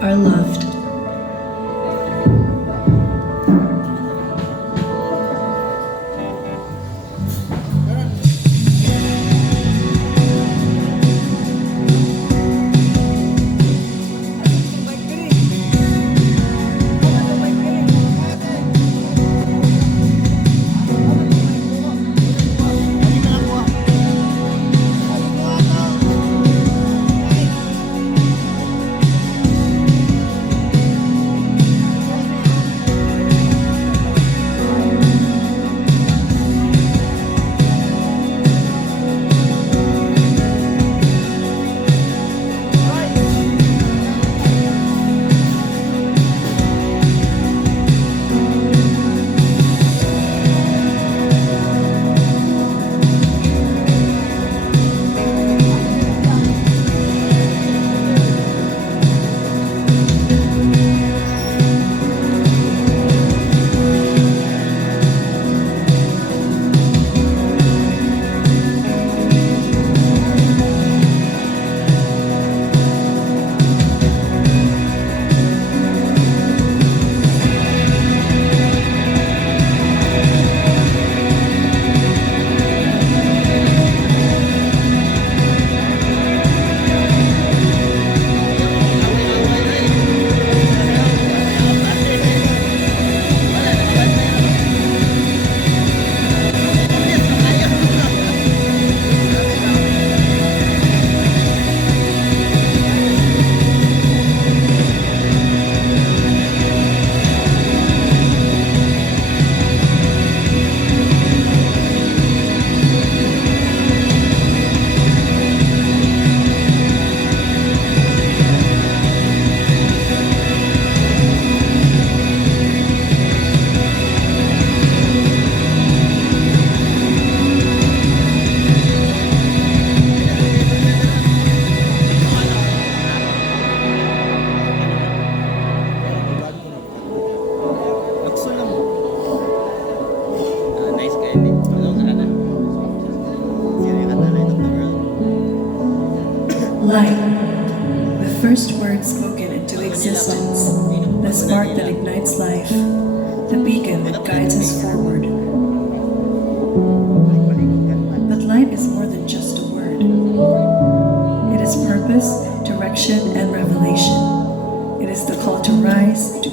are loved. Light, the first word spoken into existence, the spark that ignites life, the beacon that guides us forward. But light is more than just a word. It is purpose, direction, and revelation. It is the call to rise, to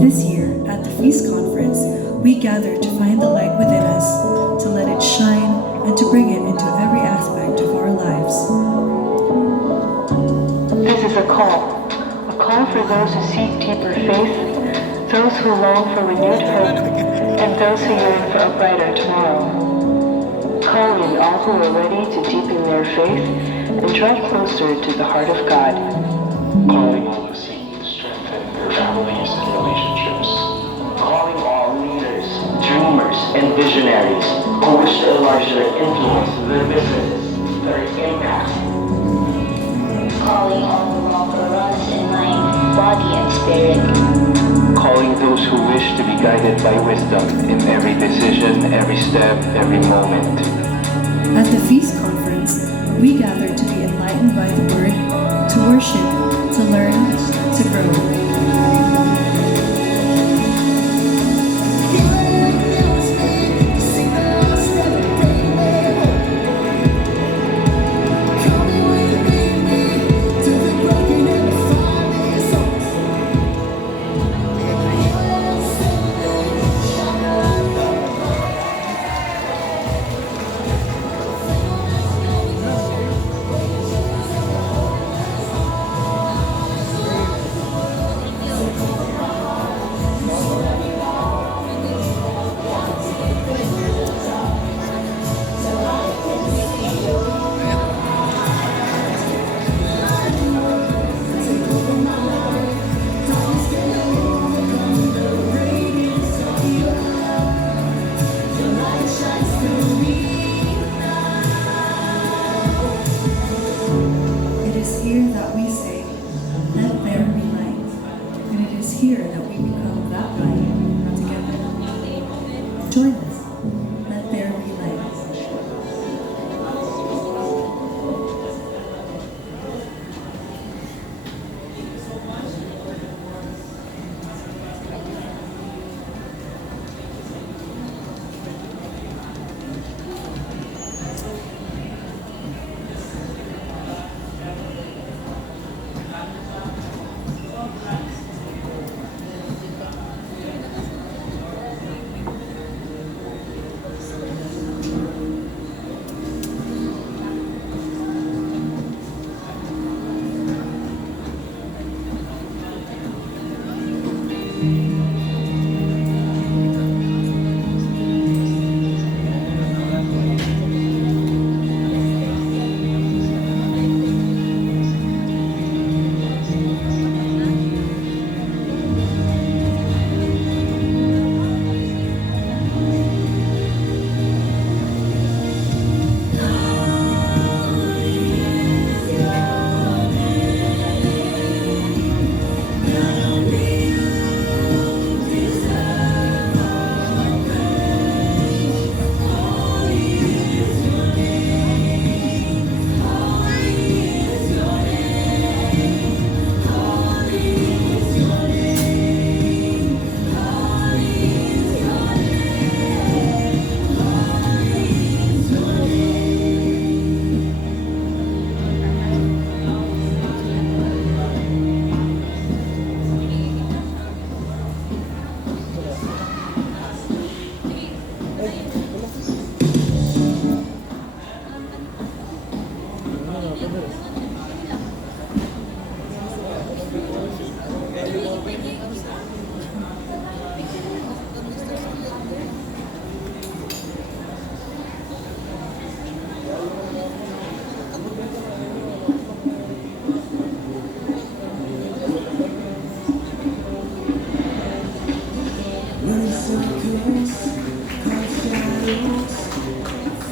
This year, at the Feast Conference, we gather to find the light within us, to let it shine, and to bring it into every aspect of our lives. This is a call for those who seek deeper faith, those who long for renewed hope, and those who yearn for a brighter tomorrow. Calling all who are ready to deepen their faith and draw closer to the heart of God. Calling all who seek to strengthen their families and relationships. Calling all leaders, dreamers, and visionaries who wish to enlarge their influence, their businesses, their impact. Calling all who long for us in mind, body, and spirit. Calling those who wish to be guided by wisdom in every decision, every step, every moment. At the Feast Conference, we gather to be enlightened by the Word, to worship, to learn, to grow.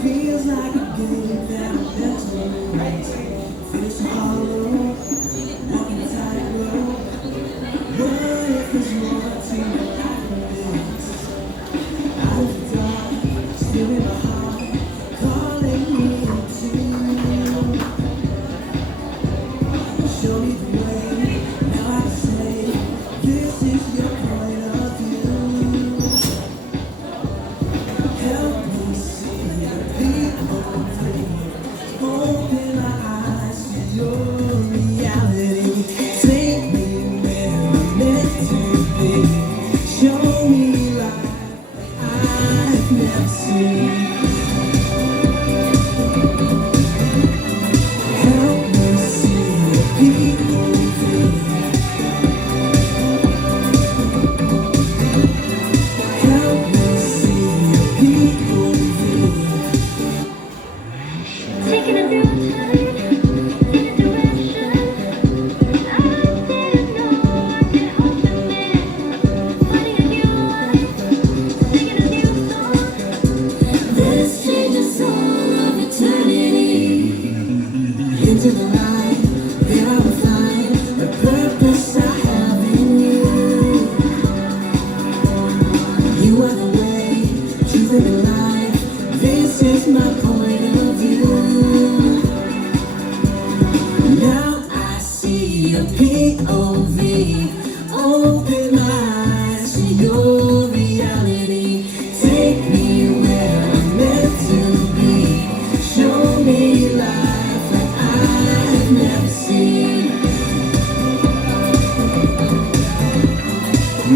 feels like a game that I'm meant to lose. Feels so hollow, walking a tightrope. What if there's more to your life than this? Out of the dark, still in my heart, calling me to you. Show me the way, now I say, this is your point of view. Help me see the people free. Open my eyes to your reality. Take me where I'm meant to be. Show me life I've never seen. Help me see the people free. Help me see the people free. Taking a new turn in a direction I didn't know I could hope to miss. Finding a new life, singing a new song. This changes all of eternity. Into the light, there I will find the purpose I have in you. You are the way, truth and the life. This is my point of view. Now I see a POV. Open my eyes to your reality. Take me where I'm meant to be. Show me life like I've never seen.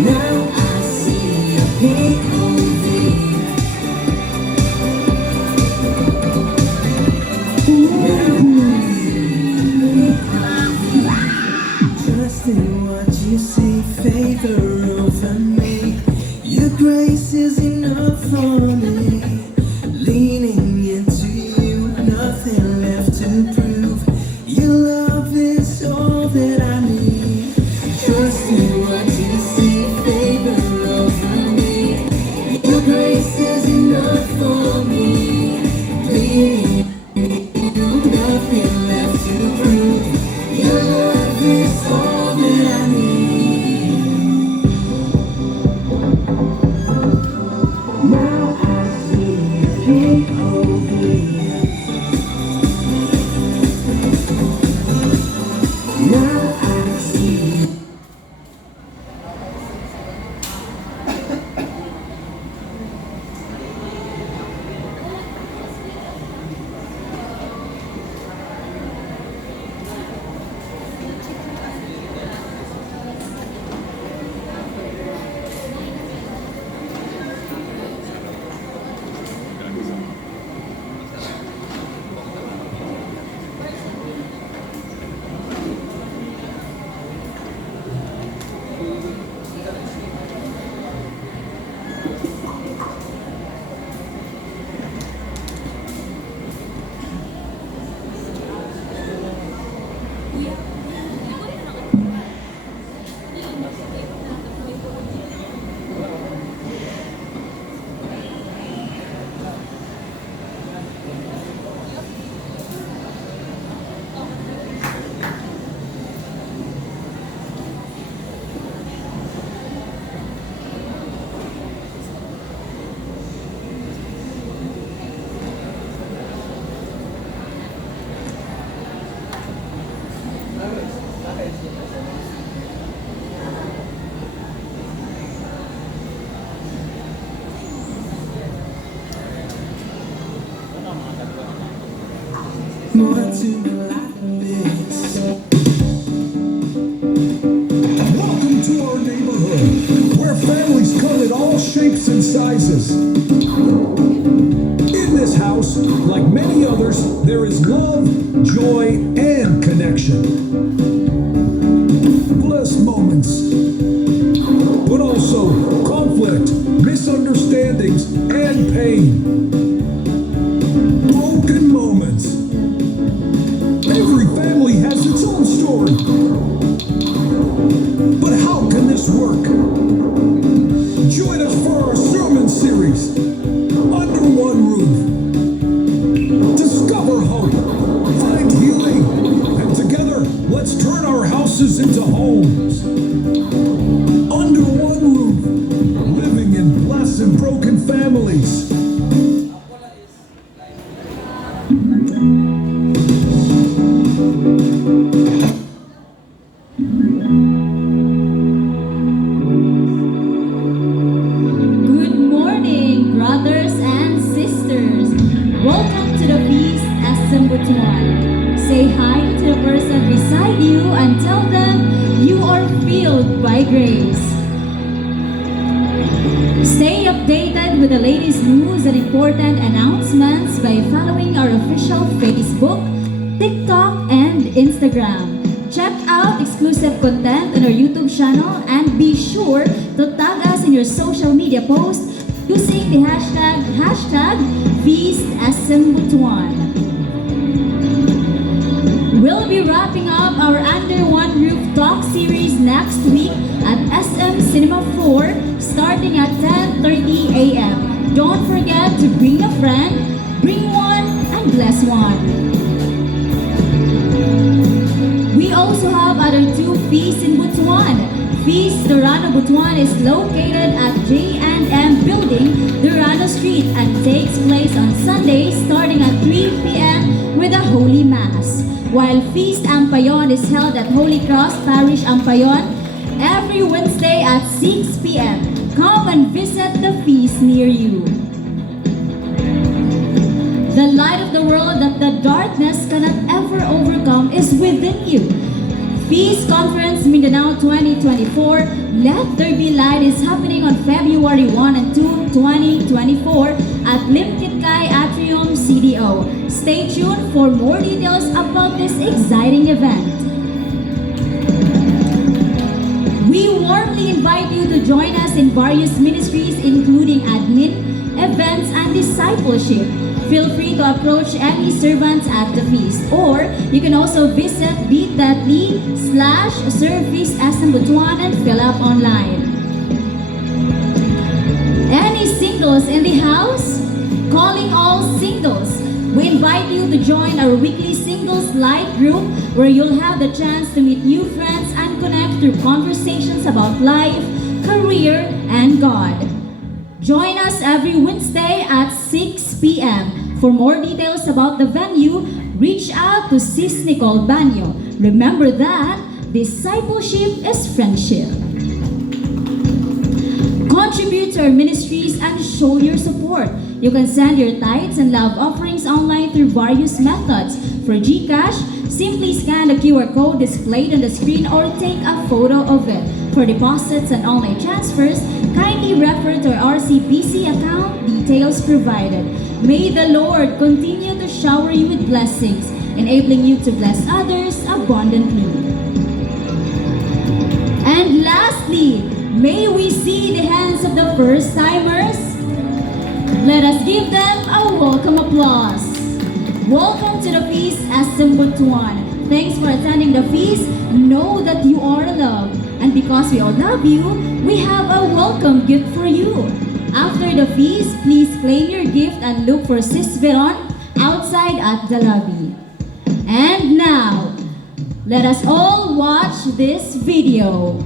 Now I see a POV. Trust in what you see, favor over me. Your grace is enough for me. Leaning into you, nothing left to prove. Your love is all that I need. Trust in what you see, favor over me. Your grace is enough for me. Leaning into you, nothing left to prove. Your love is all that I need. Now I see POV. Now I see. More to my life than this. Welcome to our neighborhood, where families come in all shapes and sizes. In this house, like many others, there is love, joy, and connection. Bliss moments, but also conflict, misunderstandings, and pain. Broken moments. Every family has its own story. But how can this work? Join us for our sermon series, Under One Roof. houses into homes. Under one roof, living in blessed and broken families. Good morning, brothers and sisters. Welcome to the Feast SM Butuan. Say hi to the person beside you and tell them you are filled by grace. Stay updated with the latest news and important announcements by following our official Facebook, TikTok, and Instagram. Check out exclusive content on our YouTube channel and be sure to tag us in your social media posts using the hashtag FeastSMButuan. We'll be wrapping up our Under One Roof Talk series next week at SM Cinema 4 starting at 10:30 a.m. Don't forget to bring a friend, bring one, and bless one. We also have other two feasts in Butuan. Feast Durano Butuan is located at J&M Building, Durano Street, and takes place on Sunday starting at 3 p.m. with a Holy Mass. While Feast Ampayon is held at Holy Cross Parish Ampayon every Wednesday at 6 p.m. Come and visit the feast near you. The light of the world that the darkness cannot ever overcome is within you. Feast Conference Mindanao 2024, Let There Be Light is happening on February 1 and 2, 2024 at Limkitkai Atrium CDO. Stay tuned for more details about this exciting event. We warmly invite you to join us in various ministries including admin, events, and discipleship. Feel free to approach any servants at the feast, or you can also visit bit.ly/servefeastsmbutuan and fill up online. Any singles in the house? Calling all singles. We invite you to join our weekly Singles Light group where you'll have the chance to meet new friends and connect through conversations about life, career, and God. Join us every Wednesday at 6 p.m. For more details about the venue, reach out to Sis Nicole Banyo. Remember that discipleship is friendship. Contribute to our ministries and show your support. You can send your tithes and love offerings online through various methods. For GCash, simply scan the QR code displayed on the screen or take a photo of it. For deposits and online transfers, kindly refer to our RCBC account details provided. May the Lord continue to shower you with blessings, enabling you to bless others abundantly. And lastly, may we see the hands of the first-timers. Let us give them a welcome applause. Welcome to the Feast SM Butuan. Thanks for attending the feast. Know that you are loved. And because we all love you, we have a welcome gift for you. After the feast, please claim your gift and look for Sis Veron outside at the lobby. And now, let us all watch this video.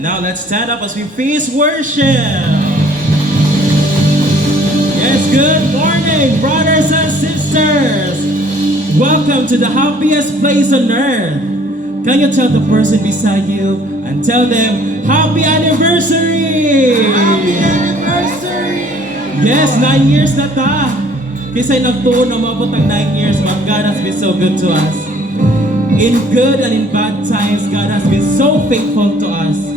Now let's stand up as we face worship. Yes, good morning, brothers and sisters. Welcome to the happiest place on earth. Can you tell the person beside you and tell them, Happy anniversary! Happy anniversary! Yes, 9 years na ta. Kisa'y nagtuon na mabot ang 9 years, but God has been so good to us. In good and in bad times, God has been so faithful to us.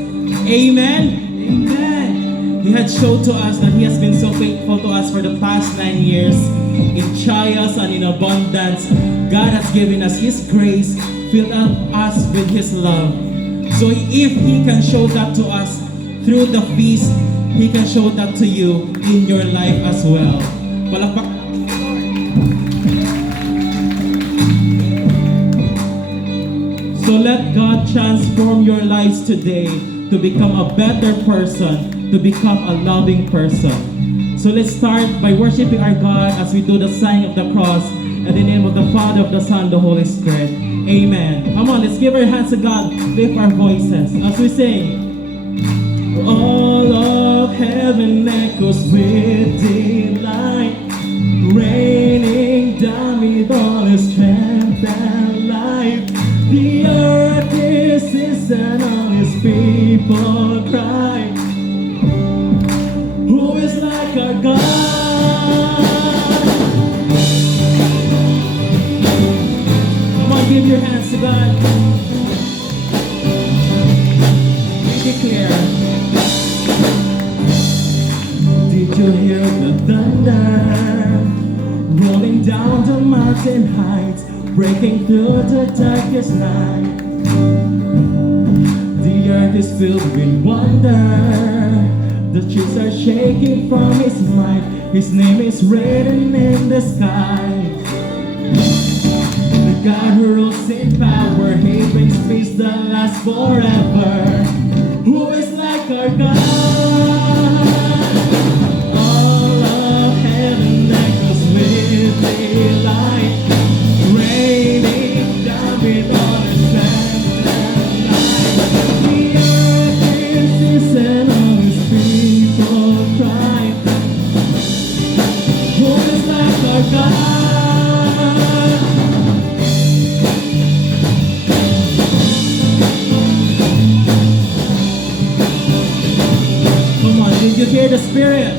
Amen? Amen. He had shown to us that He has been so faithful to us for the past 9 years. In trials and in abundance, God has given us His grace, filled up us with His love. So if He can show that to us through the feast, He can show that to you in your life as well. Palakpak. So let God transform your lives today to become a better person, to become a loving person. So let's start by worshiping our God as we do the sign of the cross in the name of the Father, of the Son, the Holy Spirit. Amen. Come on, let's give our hands to God, lift our voices as we sing. All of heaven echoes with delight, raining down with all His strength and life. The earth is His and all His people cry. Who is like our God? Come on, give your hands to God. We declare. Did you hear the thunder rolling down the mountain heights, breaking through the darkest night? The earth is filled with wonder. The trees are shaking from His might. His name is written in the sky. The God who rules in power, He brings peace that lasts forever. Who is like our God? All of heaven echoes with delight, raining down with all His strength and light. The earth is His and all His people cry. Who is like our God? Come on, did you hear the Spirit?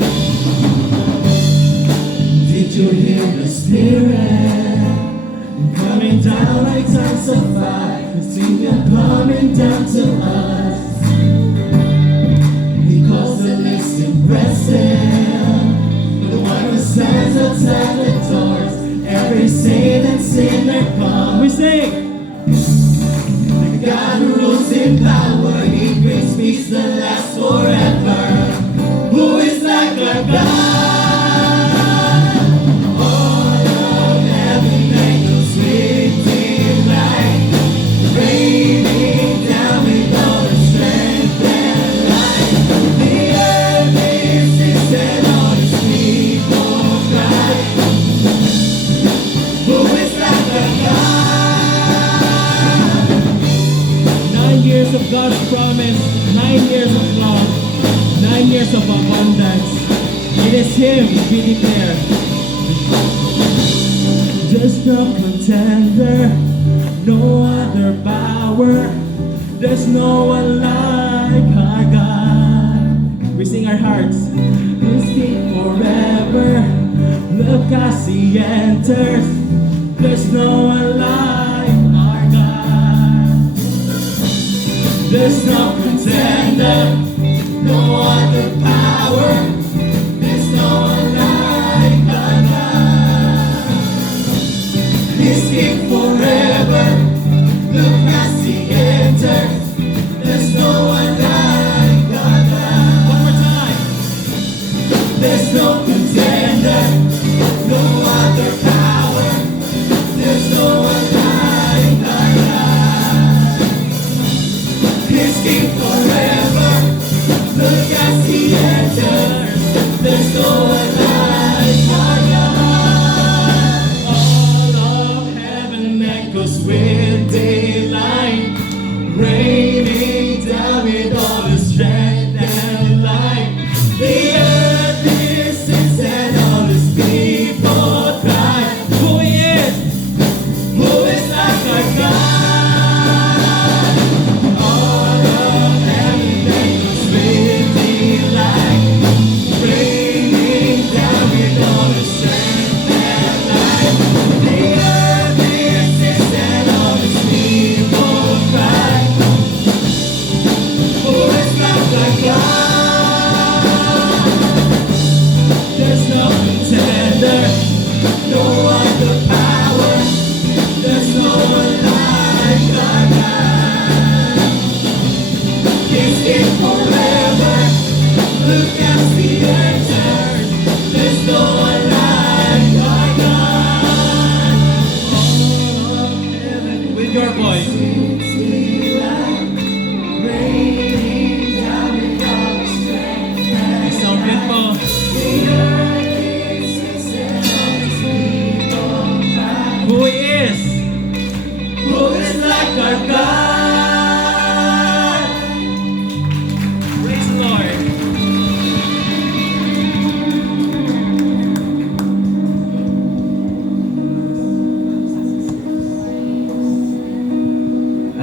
Did you hear the Spirit coming down like tongues of fire? See Him coming down to us. He calls the least impressive, the one who stands outside the doors. Every saint and sinner come. We sing. The God who rules in power, He brings peace that lasts forever. Who is like our God? All of heaven echoes with delight, raining down with all His strength and light. The earth is His and all His people cry. Who is like our God? 9 years of God's promise, 9 years of love, 9 years of abundance. It is Him, we declare. There's no contender, no other power. There's no one like our God. We sing our hearts. He's King forever. Look as He enters. There's no one like our God. There's no contender, no other power. There's no one like our God. He's King forever. Look as He enters. There's no one like our God. One more time. There's no contender, no other power. There's no one like our God. He's King forever. Look as He enters. There's no one like our God. All of heaven echoes with daylight, raining down with all His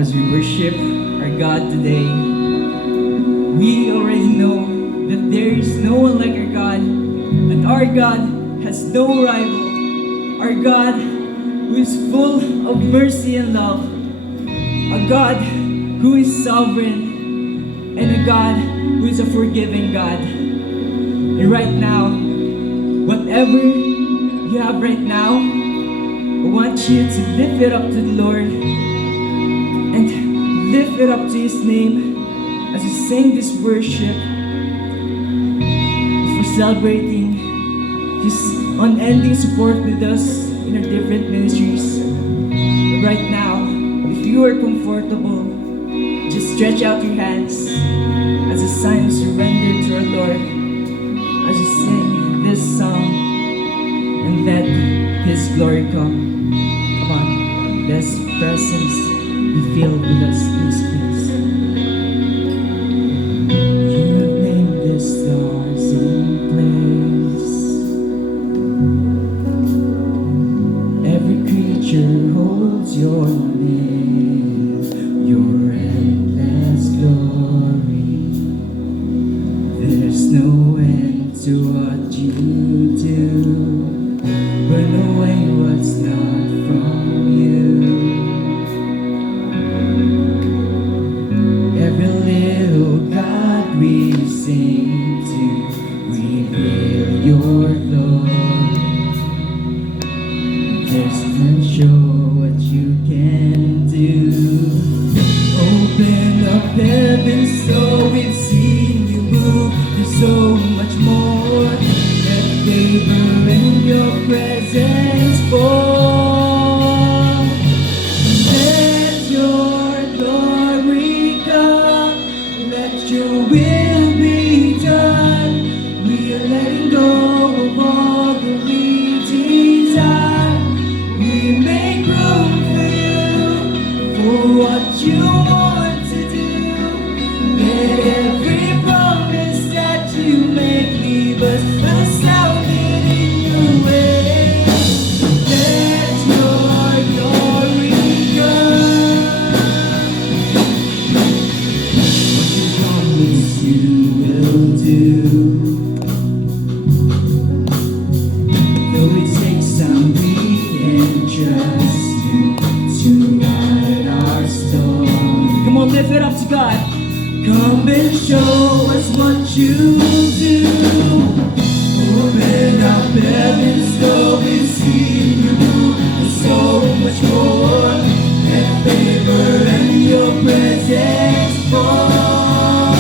as we worship our God today. We already know that there is no one like our God, that our God has no rival, our God who is full of mercy and love, a God who is sovereign, and a God who is a forgiving God. And right now, whatever you have right now, I want you to lift it up to the Lord and lift it up to His name as we sing this worship for celebrating His unending support with us in our different ministries. But right now, if you are comfortable, just stretch out your hands as a sign of surrender to our Lord as we sing this song and let His glory come. Come on, let His presence be filled with us in this place. You have named the stars in place. Every creature holds your name, your endless glory. There's no end to what you do. Burn away what's not from you. Every little God we sing to reveal your glory. Just can show what you can do. Open up heaven so we've seen you move. There's so much more. Let favor in your presence fall. Let your glory come. Let your will be done. We are letting go of all that we desire. We make room for you, for what you want to do. Let every promise that you make leave us astounded in your way. Let your glory come. What you promise you will do. Though it takes some, we can trust you to guide our storm. Come on, lift it up to God. Come and show us what you do. Open up heaven so we see you move. There's so much more. Let favor and your presence fall.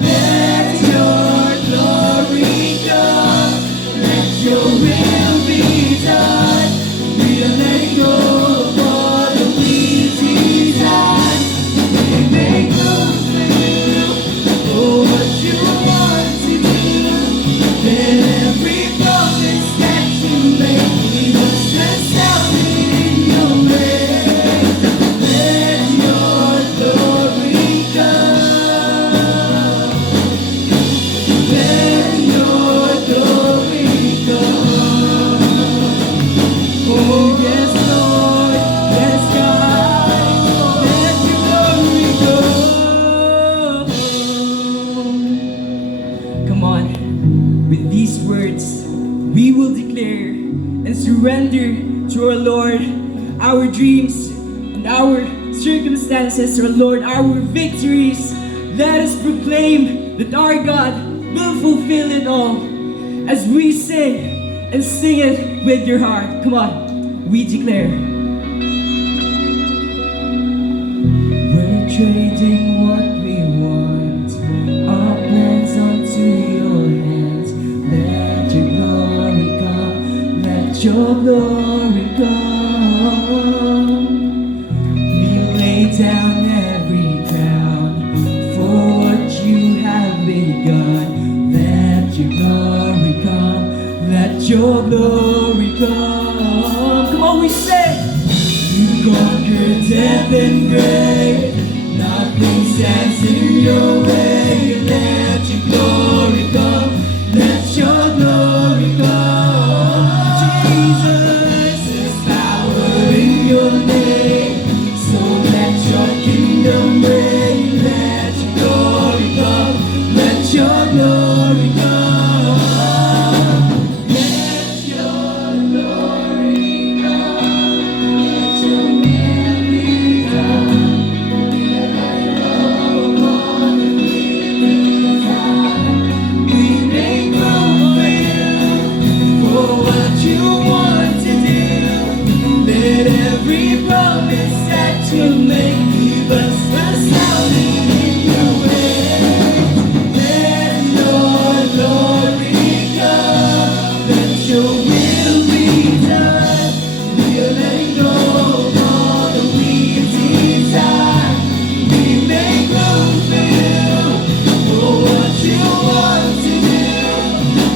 Let your glory come. Let your will be done. We are letting go of all that we desire. We make room for you, for what you want to do. Let every promise that you make leave us astounded in your way. Let your glory come. Let your glory come. Oh yes, Lord, yes, God, let your glory come. Come on, with these words, we will declare and surrender to our Lord our dreams and our circumstances, our Lord, our victories. Let us proclaim that our God will fulfill it all as we sing and sing it with your heart. Come on, we declare. We're trading what we want, our plans onto your hands. Let your glory come, let your glory come. We lay down every crown for what you have begun. Let your glory come, let your glory come. Come on, we say, you conquered death and grave. Nothing stands in your way. Let your glory come, let your glory come. Jesus, there's power in your name. So us the sounding in your way. Let your glory come. Let your will be done. We are letting go of all that we desire. We make room for you, for what you want to do.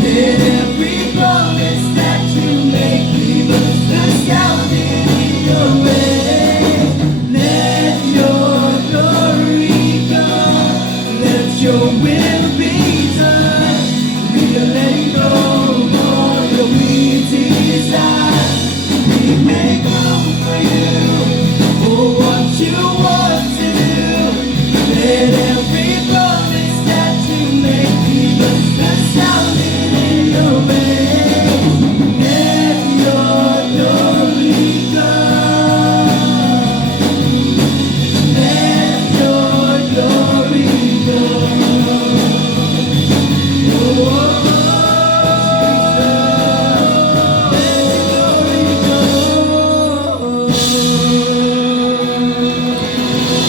Let every promise that you make leave us the sounding in your way. Let your glory come. Let your will be done. We are letting go of all that we desire. We make room for you, for what you want to do. Let every promise that you make leave us the sounding in your way. Let your glory come. Let your glory come. Oh,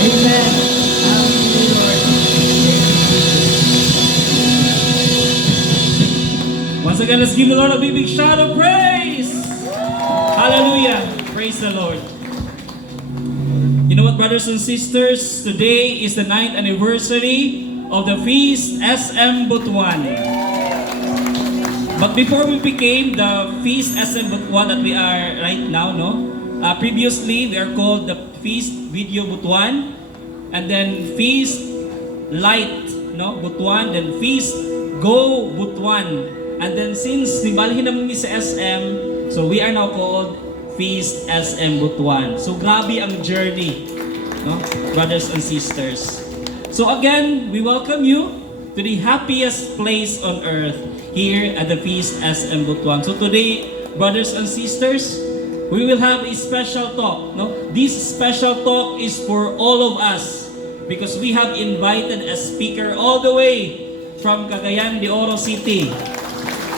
amen. Hallelujah, Lord. Once again, let's give the Lord a big shout of praise. Hallelujah. Praise the Lord. You know what, brothers and sisters? Today is the 9th anniversary of the feast SM Butuan. But before we became the feast SM Butuan that we are right now, previously we are called the feast Video Butuan, and then feast Light, Butuan, then feast Go Butuan, and then since nibalhin naman ni sa SM, so we are now called Feast SM Butuan. So grabe ang journey, brothers and sisters. So again, we welcome you to the happiest place on earth here at the Feast SM Butuan. So today, brothers and sisters, we will have a special talk. This special talk is for all of us because we have invited a speaker all the way from Cagayan de Oro City,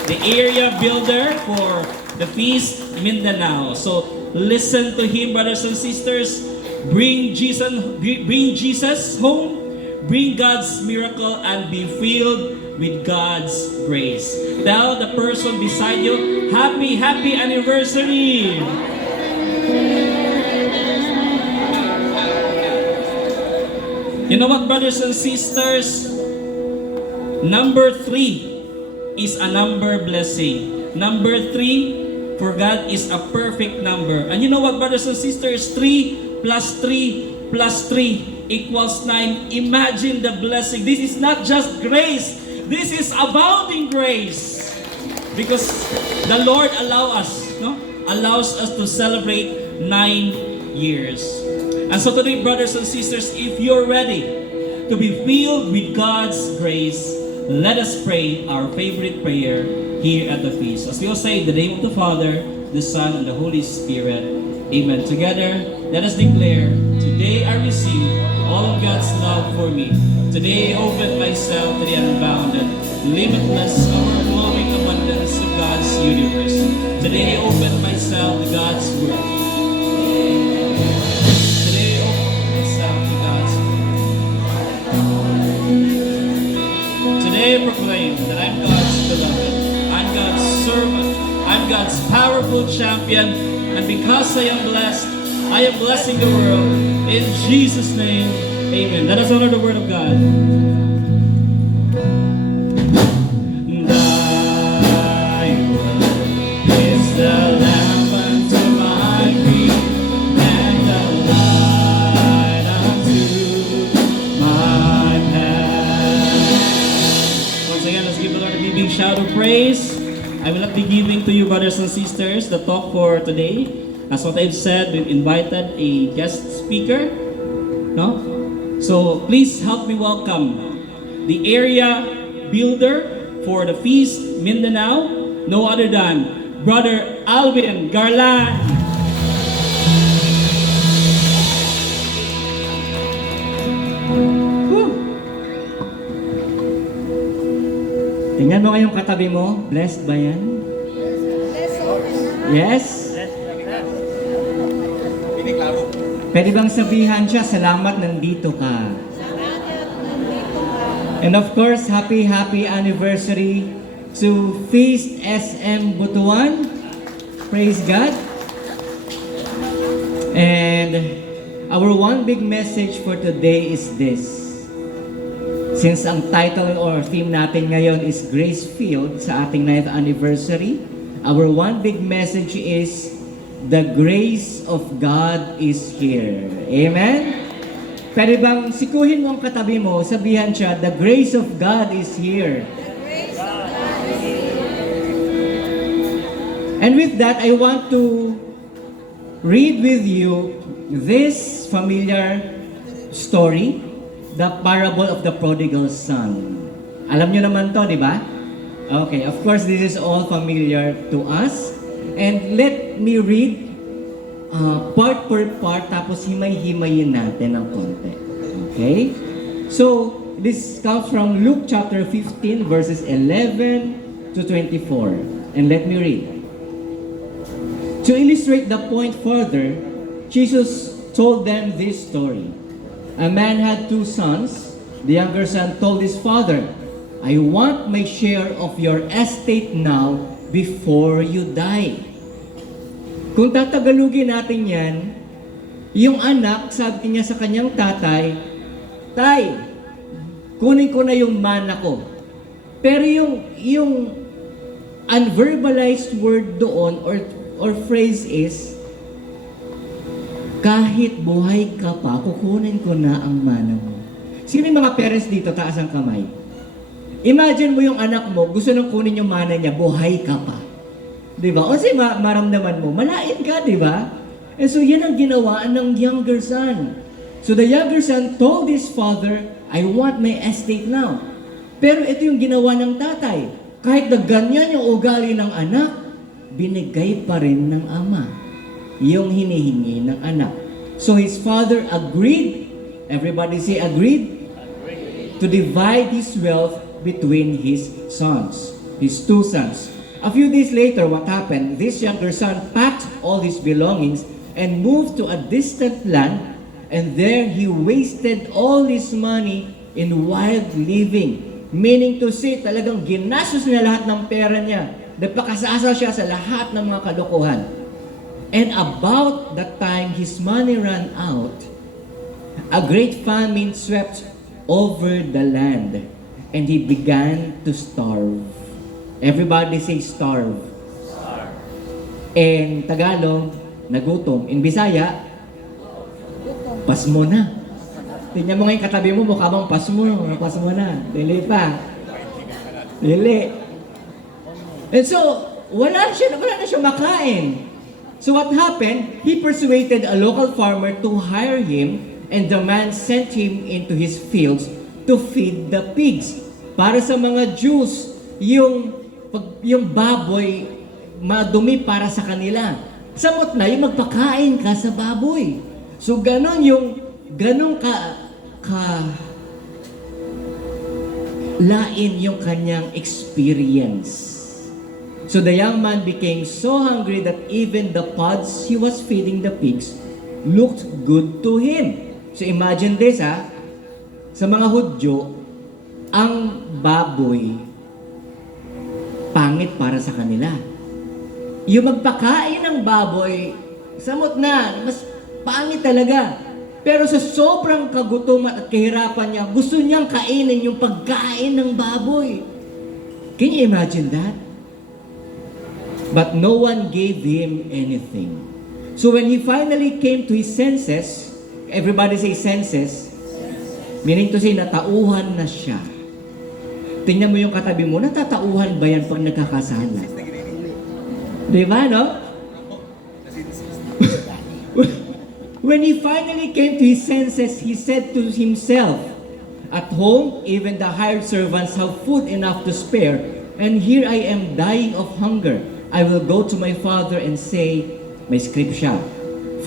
the area builder for the Feast Mindanao. So listen to him, brothers and sisters. Bring Jesus home. Bring God's miracle and be filled with God's grace. Tell the person beside you, happy anniversary. You know what, brothers and sisters? Number 3 is a number blessing. Number 3 for God is a perfect number. And you know what, brothers and sisters? 3 plus 3 plus 3 equals 9. Imagine the blessing. This is not just grace. This is abounding grace. Because the Lord allows us to celebrate 9 years. And so today, brothers and sisters, if you're ready to be filled with God's grace, let us pray our favorite prayer here at the feast. As we all say, in the name of the Father, the Son, and the Holy Spirit. Amen. Together, let us declare, today I receive all of God's love for me. Today I open myself to the unbounded, limitless, overflowing abundance of God's universe. Today I open myself to God's Word. Today I open myself to God's Word. Today I proclaim that I'm God's beloved. I'm God's servant. I'm God's powerful champion. And because I am blessed, I am blessing the world. In Jesus' name, amen. Let us honor the Word of God. Thy word is the lamp unto my feet and the light unto my path. Once again, let's give the Lord a big shout of praise. I will not be giving to you, brothers and sisters, the talk for today. As what I've said, we've invited a guest speaker. So please help me welcome the area builder for the Feast Mindanao, no other than Brother Alvin Garland. Tingnan mo kayong katabi mo. Blessed ba yan? Yes? Pwede bang sabihan siya, salamat nandito ka. And of course, happy anniversary to Feast SM Butuan. Praise God. And our one big message for today is this. Since ang title or theme natin ngayon is Grace Field sa ating 9th anniversary, our one big message is the grace of God is here. Amen? Pwede bang sikuhin mo ang katabi mo, sabihan siya, the grace of God is here. And with that, I want to read with you this familiar story, the parable of the prodigal son. Alam nyo naman to, di ba? Okay, of course, this is all familiar to us. And let me read part per part, tapos himay-himayin natin ng konti. Okay? So, this comes from Luke chapter 15, verses 11 to 24. And let me read. To illustrate the point further, Jesus told them this story. A man had 2 sons. The younger son told his father, I want my share of your estate now before you die. Kung tatagalugin natin yan, yung anak, sabi niya sa kanyang tatay, Tay, kunin ko na yung mana ko. Pero yung unverbalized word doon or phrase is, kahit buhay ka pa, kukunin ko na ang mana mo. Sino yung mga parents dito? Taas ang kamay. Imagine mo yung anak mo, gusto nang kunin yung mana niya, buhay ka pa. Diba? O kasi maramdaman mo, malain ka, diba? And so yan ang ginawa ng younger son. So the younger son told his father, I want my estate now. Pero ito yung ginawa ng tatay. Kahit na ganyan yung ugali ng anak, binigay pa rin ng ama yung hinihingi ng anak. So his father agreed, everybody say agreed, to divide his wealth between his sons, his 2 sons. A few days later, what happened? This younger son packed all his belongings and moved to a distant land, and there he wasted all his money in wild living. Meaning to say, talagang ginastos niya lahat ng pera niya. Nagpakasasal siya sa lahat ng mga kalokohan. And about that time his money ran out, a great famine swept over the land, and he began to starve. Everybody say starve. In Tagalog, nagutom. In Bisaya, pasmo na. Tingnan mo ngayon katabi mo, mukha bang pasmo na. Dili pa. Dili. And so, wala na siya makain. So what happened? He persuaded a local farmer to hire him, and the man sent him into his fields to feed the pigs. Para sa mga Jews, yung baboy, madumi para sa kanila. Samot na, yung magpakain ka sa baboy. So ganon lain yung kanyang experience. So the young man became so hungry that even the pods he was feeding the pigs looked good to him. So imagine this sa mga Hudyo, ang baboy pangit para sa kanila. Yung magpakain ng baboy, samot na, mas pangit talaga. Pero sa sobrang kagutuman at kahirapan niya, gusto niyang kainin yung pagkain ng baboy. Can you imagine that? But no one gave him anything. So when he finally came to his senses, everybody say senses, meaning to say natauhan na siya. Tingnan mo yung katabi mo, natatauhan ba yan pag nagkakasala? Diba, no? When he finally came to his senses, he said to himself, at home, even the hired servants have food enough to spare, and here I am dying of hunger. I will go to my father and say, may scripture,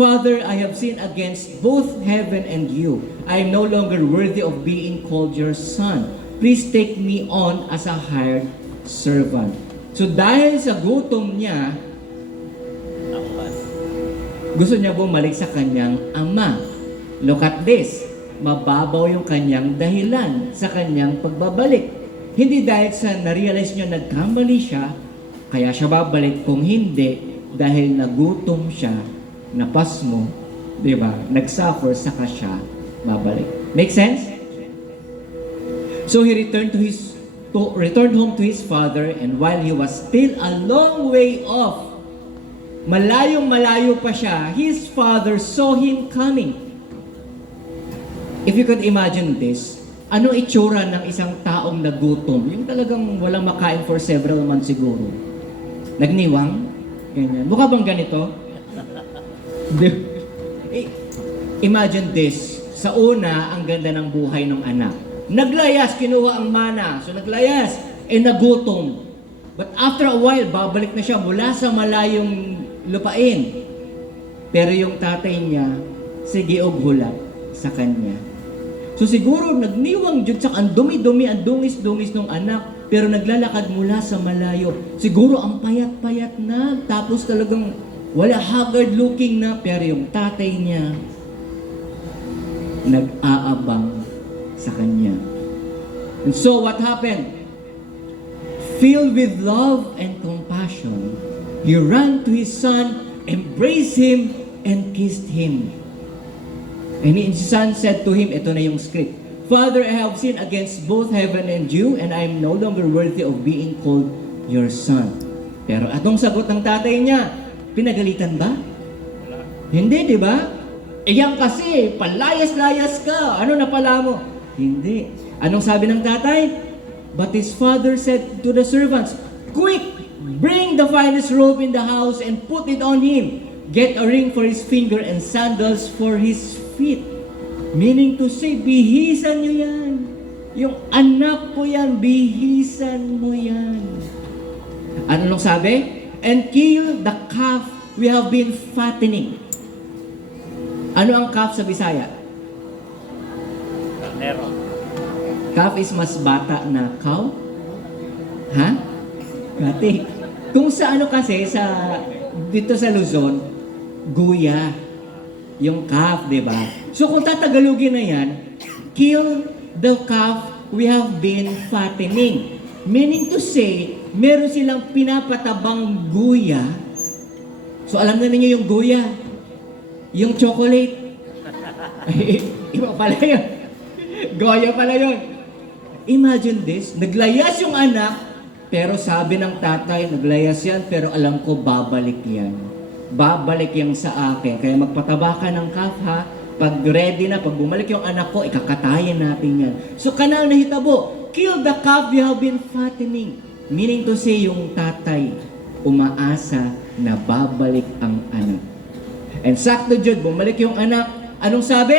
Father, I have sinned against both heaven and you. I am no longer worthy of being called your son. Please take me on as a hired servant. So dahil sa gutom niya, Gusto niya bumalik sa kanyang ama. Look at this. Mababaw yung kanyang dahilan sa kanyang pagbabalik. Hindi dahil sa na-realize niya nagkamali siya, kaya siya babalik. Kung hindi, dahil nagutom siya, napasmo, di ba? Nag-suffer, saka siya babalik. Make sense? So he returned home to his father, and while he was still a long way off, malayong malayo pa siya, his father saw him coming. If you could imagine this, anong itsura ng isang taong nagutom? Yung talagang walang makain for several months siguro. Nagniwang? Ganyan. Mukha bang ganito? Imagine this. Sa una, ang ganda ng buhay ng anak. Naglayas, kinuha ang mana. So naglayas, nagutom. But after a while, babalik na siya mula sa malayong lupain. Pero yung tatay niya, sige og hulat sa kanya. So siguro nagniwang jud sa ang dumi-dumi, ang dungis-dungis ng anak, pero naglalakad mula sa malayo. Siguro ang payat-payat na, tapos talagang wala, haggard looking na, pero yung tatay niya nag-aabang sa kanya. And so what happened? Filled with love and compassion, he ran to his son, embraced him, and kissed him. And his son said to him, ito na yung script, Father, I have sinned against both heaven and you, and I am no longer worthy of being called your son. Pero atong sagot ng tatay niya, pinagalitan ba? Hindi, di ba? Iyan kasi, palayas-layas ka. Ano na pala mo? Hindi. Anong sabi ng tatay? But his father said to the servants, Quick! Bring the finest robe in the house and put it on him. Get a ring for his finger and sandals for his feet. Meaning to say, bihisan nyo yan. Yung anak ko yan, bihisan mo yan. Ano nung sabi? And kill the calf we have been fattening. Ano ang calf sa Bisaya? Calf is mas bata na cow? Ha? Gati. Kung sa ano kasi, dito sa Luzon, guya. Yung calf, di ba? So kung tatagalogin na yan, kill the calf we have been fattening. Meaning to say, meron silang pinapatabang guya. So alam na ninyo yung guya. Yung chocolate. Iba pala yun. Goya pala yun. Imagine this, naglayas yung anak, pero sabi ng tatay, naglayas yan, pero alam ko babalik yan. Babalik yan sa akin. Kaya magpataba ka ng calf ha. Pag ready na, pag bumalik yung anak ko, ikakatayin natin yan. So kanal na hitabo, kill the calf you have been fattening. Meaning to say, yung tatay, umaasa na babalik ang anak. And sakto Jud, bumalik yung anak. Anong sabi?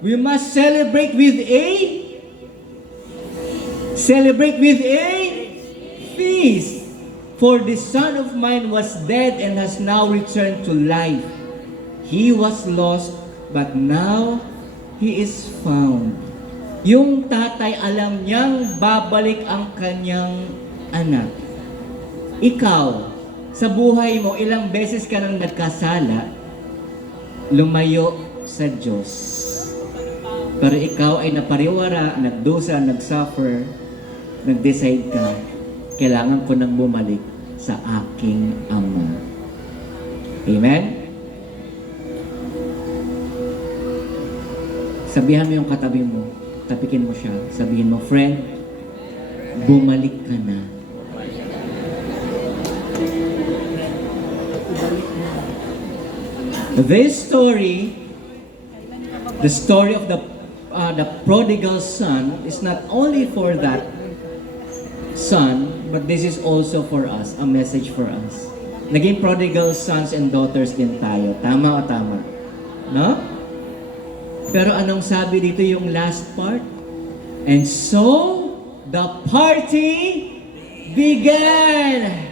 We must celebrate with a feast. For this son of mine was dead and has now returned to life. He was lost, but now he is found. Yung tatay alam niyang babalik ang kanyang anak. Ikaw, sa buhay mo, ilang beses ka nang nagkasala, lumayo sa Diyos. Pero ikaw ay napariwara, nagdusa, nagsuffer, nag-decide ka, kailangan ko nang bumalik sa aking Ama. Amen? Sabihan mo yung katabi mo, tapikin mo siya, sabihin mo, friend, bumalik ka na. This story, the story of the prodigal son, is not only for that son, but this is also for us, a message for us. Naging prodigal sons and daughters din tayo. Tama o tama? No? Pero anong sabi dito yung last part? And so, the party began.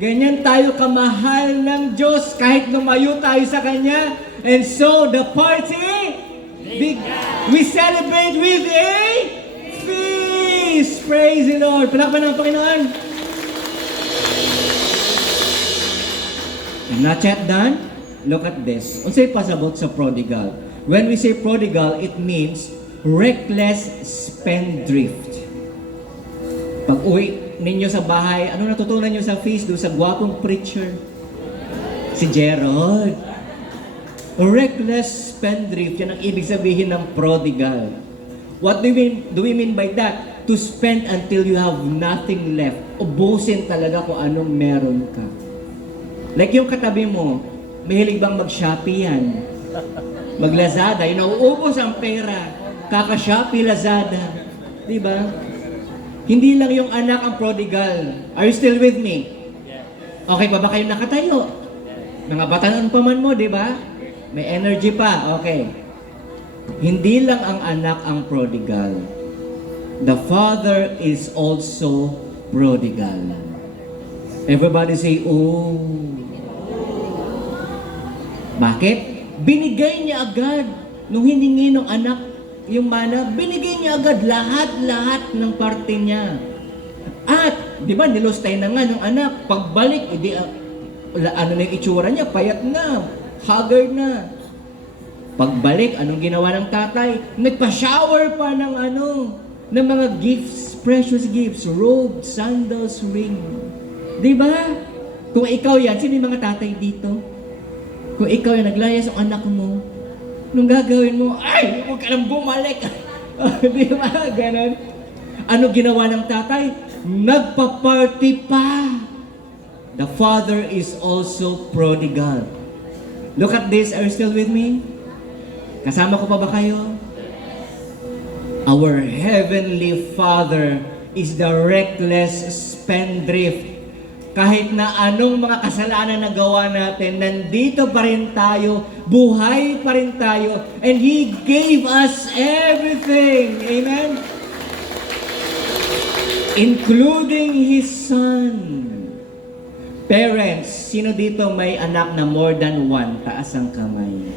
Ganyan tayo kamahal ng Diyos kahit lumayo tayo sa Kanya. And so, the party began. We celebrate with a feast. Praise the Lord. Palakpan ng Panginoon. I'm not yet done. look at this. Unsay pasabot sa prodigal? When we say prodigal, it means reckless spendthrift. Pag uwi ninyo sa bahay, ano natutunan nyo sa Facebook sa gwapong preacher? Si Gerald. Reckless spendthrift, yan ang ibig sabihin ng prodigal. What do we mean by that? To spend until you have nothing left. Ubusin talaga kung anong meron ka. Like yung katabi mo, mahilig bang mag-Shopee yan? Mag-Lazada, yung nauubos ang pera. Kaka-Shopee, Lazada. Diba? Hindi lang yung anak ang prodigal. Are you still with me? Okay pa ba kayo nakatayo? Mga batanan pa man mo, diba? May energy pa. Okay. Hindi lang ang anak ang prodigal. The father is also prodigal. Everybody say, oh. Bakit? Binigay niya agad nung hiningi ng anak yung mana, binigay niya agad lahat-lahat ng parte niya. At, di ba, nilustay na nga ng anak. Pagbalik, edi, ano na yung itsura niya? Payat na, haggard na. Pagbalik, anong ginawa ng tatay? Nagpa-shower pa ng ng mga gifts, precious gifts, robe, sandals, ring. Di ba? Kung ikaw yan, sino yung mga tatay dito? Kung ikaw yan, naglayas ang anak mo, nung gagawin mo, ay, huwag ka nang bumalik. Di ba? Ganon. Ano ginawa ng tatay? Nagpa-party pa. The father is also prodigal. Look at this. Are you still with me? Kasama ko pa ba kayo? Our Heavenly Father is the reckless spendthrift. Kahit na anong mga kasalanan na gawa natin, nandito pa rin tayo, buhay pa rin tayo, and He gave us everything. Amen? Including His Son. Parents, sino dito may anak na more than one? Taas ang kamay.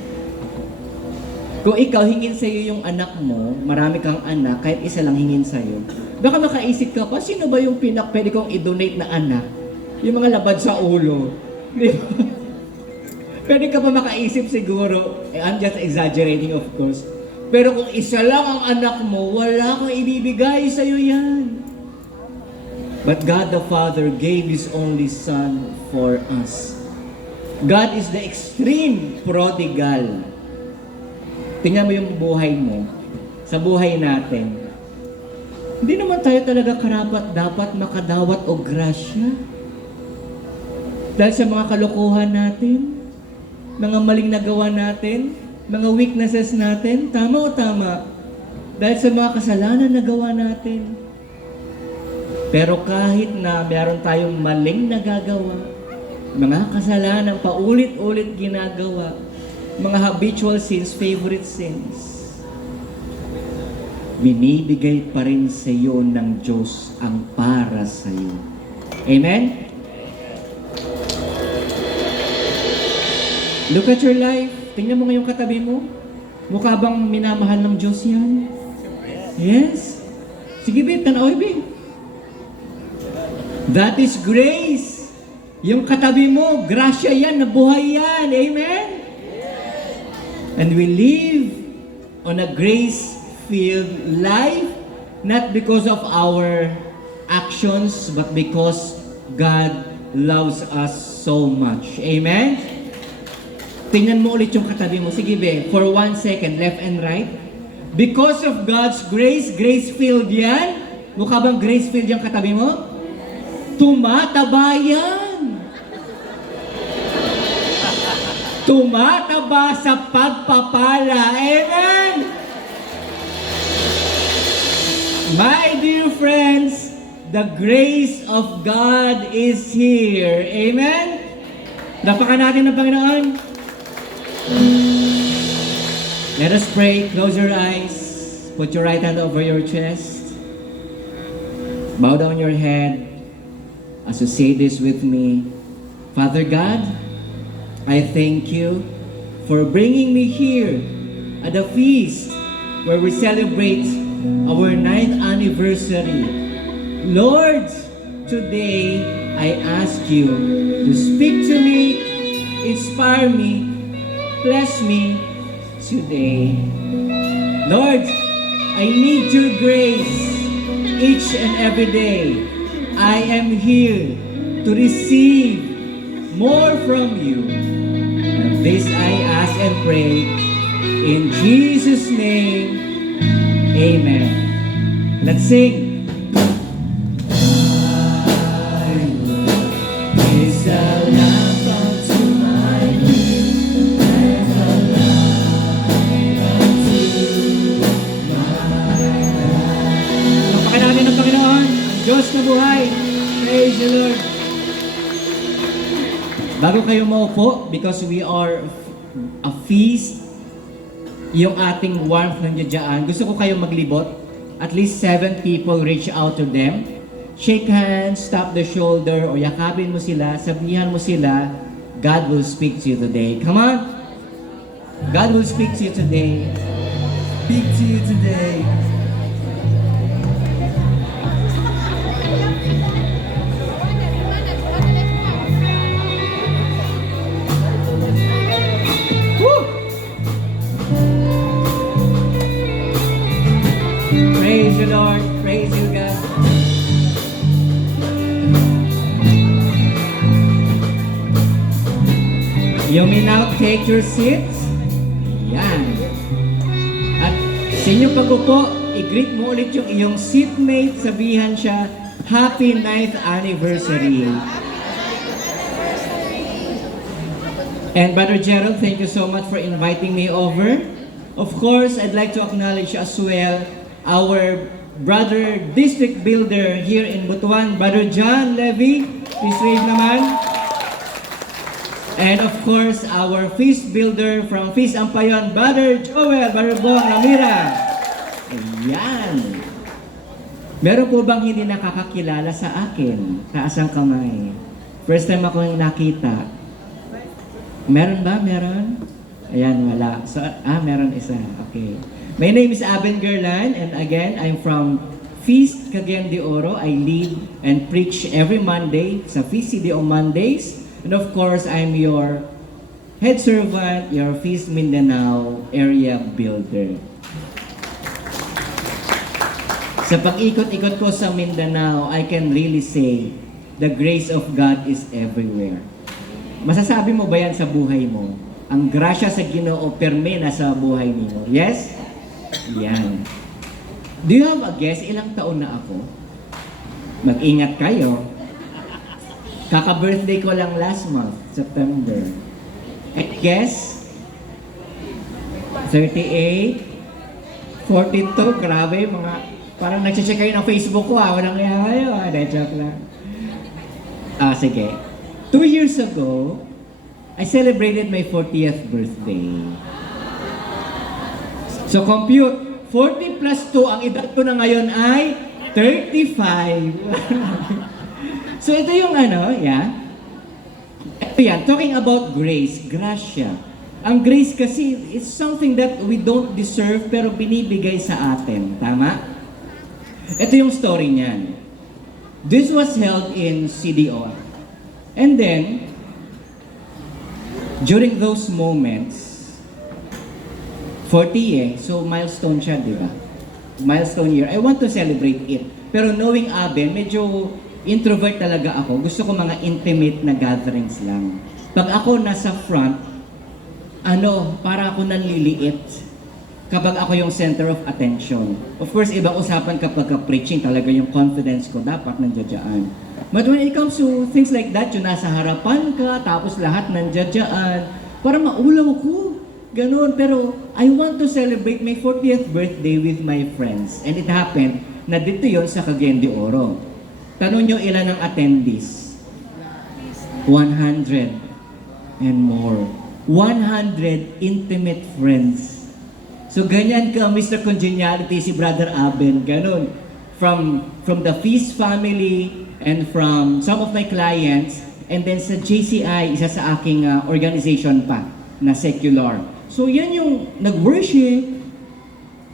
Kung ikaw, hingin sa'yo yung anak mo, marami kang anak, kahit isa lang hingin sa'yo, baka makaisip ka pa, sino ba yung pwede kong i-donate na anak? Yung mga labad sa ulo. Di ba? Pwede ka pa makaisip siguro, I'm just exaggerating of course, pero kung isa lang ang anak mo, wala kang ibibigay sa'yo yan. But God the Father gave His only Son for us. God is the extreme prodigal. Tingnan mo yung buhay mo, sa buhay natin. Hindi naman tayo talaga karapat dapat makadawat o grasya. Dahil sa mga kalokohan natin, mga maling nagawa natin, mga weaknesses natin, tama o tama? Dahil sa mga kasalanan na gawa natin. Pero kahit na meron tayong maling nagagawa, mga kasalanan paulit-ulit ginagawa, mga habitual sins, favorite sins, binibigay pa rin sa iyo ng Diyos ang para sa iyo. Amen? Look at your life. Tingnan mo ngayong katabi mo. Mukha bang minamahal ng Diyos yan? Yes? Sige, babe, tanaw, babe. That is grace. Yung katabi mo, grasya yan, nabuhay yan. Amen? And we live on a grace-filled life, not because of our actions, but because God loves us so much. Amen? Tingnan mo ulit yung katabi mo. Sige be, for 1 second, left and right. Because of God's grace, grace-filled yan. Mukha bang grace-filled yung katabi mo? Tumataba yan. Tumataba sa pagpapala. Amen? My dear friends, the grace of God is here. Amen? Dapakan natin ng Panginoon. Let us pray. Close your eyes. Put your right hand over your chest. Bow down your head as you say this with me. Father God, I thank you for bringing me here at the feast where we celebrate our 9th anniversary. Lord, today I ask you to speak to me, inspire me, bless me today. Lord, I need your grace each and every day. I am here to receive more from you. And this I ask and pray in Jesus' name. Amen. Let's sing. Is a lamp unto my feet and a light unto my path. Napakalalim ng Panginoon, ang Diyos na buhay. Praise the Lord. Bago kayo maupo, because we are a feast, yung ating warmth nandiyan dyan, gusto ko kayo maglibot. At least 7 people reach out to them. Shake hands, tap the shoulder, o yakapin mo sila, sabihan mo sila, God will speak to you today. Come on! God will speak to you today. Speak to you today. Woo! Praise you, Lord. Praise you, God. You may now take your seats. Yan. At sa inyong pag-upo, i-greet mo ulit yung iyong seatmate. Sabihan siya, Happy 9th Anniversary. And Brother Gerald, thank you so much for inviting me over. Of course, I'd like to acknowledge as well our brother district builder here in Butuan, Brother John Levy. Please wave naman. And of course, our feast builder from Feast Ampayon, Brother Joel, Brother Bong Ramira. Ayan. Meron po bang hindi nakakakilala sa akin? Taas ang kamay. First time ako yung nakita. Meron ba? Meron? Ayan, wala. So, meron isa. Okay. My name is Aben Gerlan, and again, I'm from Feast Cagayan de Oro. I lead and preach every Monday sa Feast CDO Mondays. And of course, I'm your head servant, your Feast Mindanao area builder. Sa pag-ikot-ikot ko sa Mindanao, I can really say, the grace of God is everywhere. Masasabi mo ba yan sa buhay mo? Ang grasya sa Ginoo perme na sa buhay niyo. Yes? Yan. Do you have a guess? Ilang taon na ako? Mag-ingat kayo. Kaka-birthday ko lang last month, September. I guess, 38, 42, grabe, mga, parang nag-check kayo ng Facebook ko, walang kaya kayo, joke lang. Sige. 2 years ago, I celebrated my 40th birthday. So compute, 40 plus 2, ang edad ko na ngayon ay 35. So ito yung yeah. Ito yan, talking about grace, gracia. Ang grace kasi, it's something that we don't deserve pero binibigay sa atin. Tama? Ito yung story niyan. This was held in CDO. And then, during those moments, 40 so milestone siya, di ba? Milestone year. I want to celebrate it. Pero knowing Aben, medyo introvert talaga ako. Gusto ko mga intimate na gatherings lang. Pag ako nasa front, para ako nanliliit kapag ako yung center of attention. Of course, iba usapan kapag preaching, talaga yung confidence ko dapat nandiyan. But when it comes to things like that, yung nasa harapan ka, tapos lahat nandiyan, parang maulaw ko. Ganun. Pero I want to celebrate my 40th birthday with my friends. And it happened na dito yon sa Cagayan de Oro. Tanong nyo ilan ang attendees? 100 and more. 100 intimate friends. So ganyan ka, Mr. Congeniality, si Brother Aben. Ganun. From the Feast family and from some of my clients, and then sa JCI, isa sa aking organization pa, na secular. So yan yung nag-worship.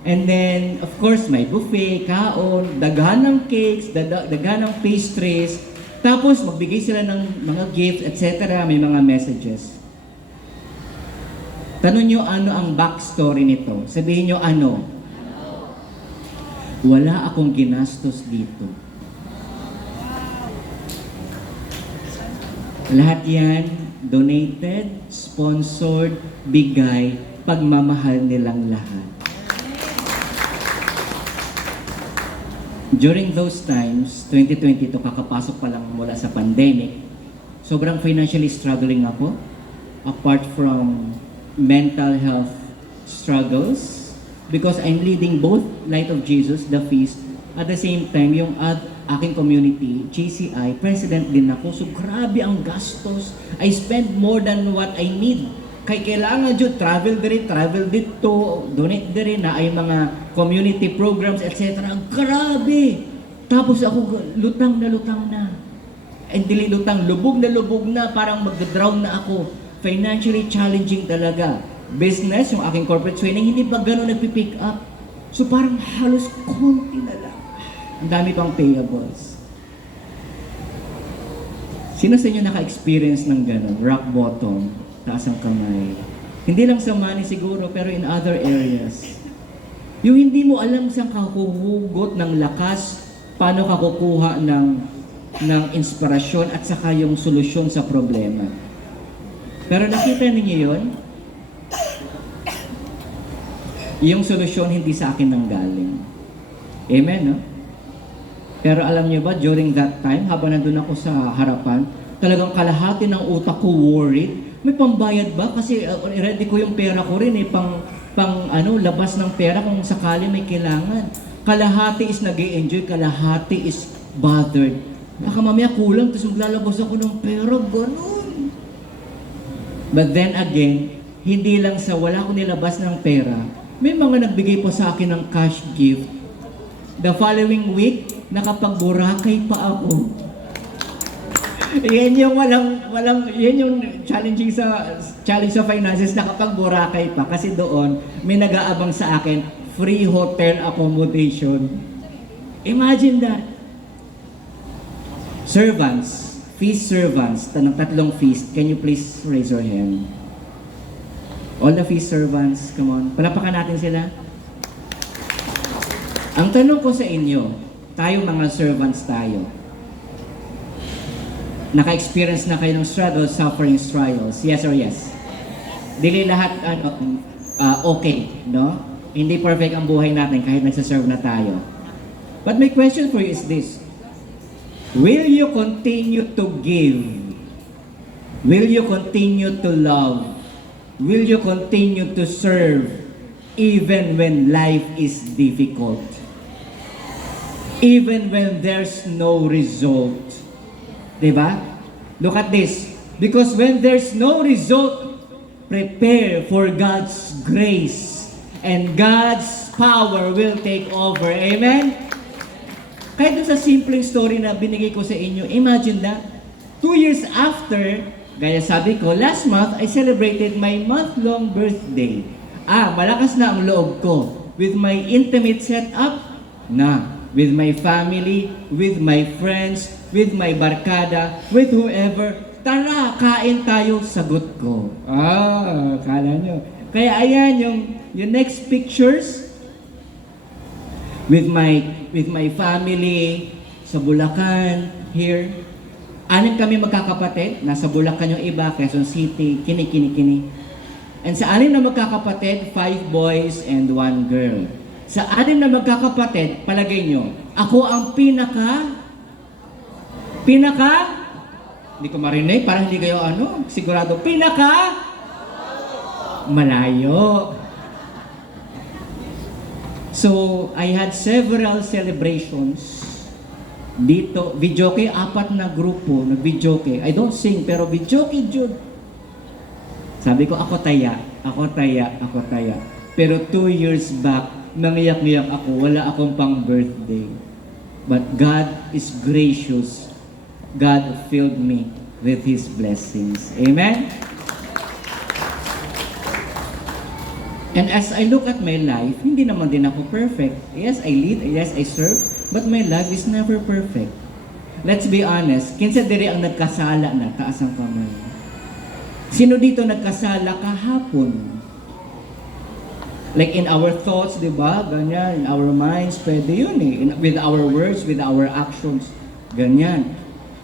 And then, of course, may buffet, kaon, daghan ng cakes, daghan ng pastries. Tapos, magbigay sila ng mga gifts, etc. May mga messages. Tanong nyo ano ang backstory nito. Sabihin nyo ano. Wala akong ginastos dito. Lahat yan, donated, sponsored, bigay, pagmamahal nilang lahat. During those times, 2022, kakapasok pa lang mula sa pandemic, sobrang financially struggling ako. Apart from mental health struggles, because I'm leading both Light of Jesus, the feast, at the same time, yung aking community, GCI, president din ako. So grabe ang gastos. I spend more than what I need. Kaya kailangan dyan, travel dito, donate din na ay mga community programs, etc. Grabe! Tapos ako, lutang na. And dili lutang, lubog na, parang mag-drown na ako. Financially challenging talaga. Business, yung aking corporate training, hindi pa gano'n nagpipick up. So parang halos konti na lang. Ang dami pang payables. Sino sa inyo naka-experience ng gano'n? Rock bottom, taas ang kamay. Hindi lang sa money siguro, pero in other areas. Yung hindi mo alam saan ka huhugot ng lakas, paano ka kukuha ng inspirasyon at saka yung solusyon sa problema. Pero nakita ninyo yun? Yung solusyon hindi sa akin nanggaling. Amen, no? Pero alam niyo ba, during that time, habang nandun ako sa harapan, talagang kalahati ng utak ko worried. May pambayad ba? Kasi ready ko yung pera ko rin pang labas ng pera kung sakali may kailangan. Kalahati is nag-e-enjoy, kalahati is bothered. Baka mamaya kulang, tapos maglalabas ako ng pera, ganun. But then again, hindi lang sa wala ko nilabas ng pera, may mga nagbigay po sa akin ng cash gift. The following week, nakapag-Boracay pa ako. Yan yung yan yung challenge sa finances, nakapag-Boracay pa. Kasi doon, may nag-aabang sa akin, free hotel accommodation. Imagine that. Servants, feast servants, tatlong feast. Can you please raise your hand? All the feast servants, come on. Palapakan natin sila. Ang tanong ko sa inyo, tayo mga servants tayo. Naka-experience na kayo ng struggles, sufferings, trials. Yes or yes? Dili lahat okay, no? Hindi perfect ang buhay natin kahit nagsaserve na tayo. But my question for you is this. Will you continue to give? Will you continue to love? Will you continue to serve even when life is difficult? Even when there's no result. Diba? Look at this. Because when there's no result, prepare for God's grace and God's power will take over. Amen? Kahit sa simpleng story na binigay ko sa inyo, imagine that 2 years after, gaya sabi ko, last month, I celebrated my month-long birthday. Malakas na ang loob ko with my intimate setup with my family, with my friends, with my barkada, with whoever. Tara, kain tayo, sagot ko. Kala nyo. Kaya ayan, yung next pictures, with my family, sa Bulacan, here. 6 kami magkakapatid, nasa Bulacan yung iba, Quezon City, kini. And sa 6 na magkakapatid, 5 boys and 1 girl. Sa 6 na magkakapatid, palagay nyo, ako ang pinaka, hindi ko marinig, parang hindi kayo sigurado, malayo. So, I had several celebrations dito. Videoke, 4 na grupo, nag-videoke. I don't sing, pero videoke, Jude. Sabi ko, ako taya. Pero 2 years back, nangiyak-ngiyak ako, wala akong pang birthday. But God is gracious. God filled me with His blessings. Amen? And as I look at my life, hindi naman din ako perfect. Yes, I lead, yes, I serve, but my life is never perfect. Let's be honest, kinsa diri ang nagkasala na, taas ang kamay. Sino dito nagkasala kahapon? Like in our thoughts, di ba? Ganyan. In our minds, pwede yun eh. With our words, with our actions. Ganyan.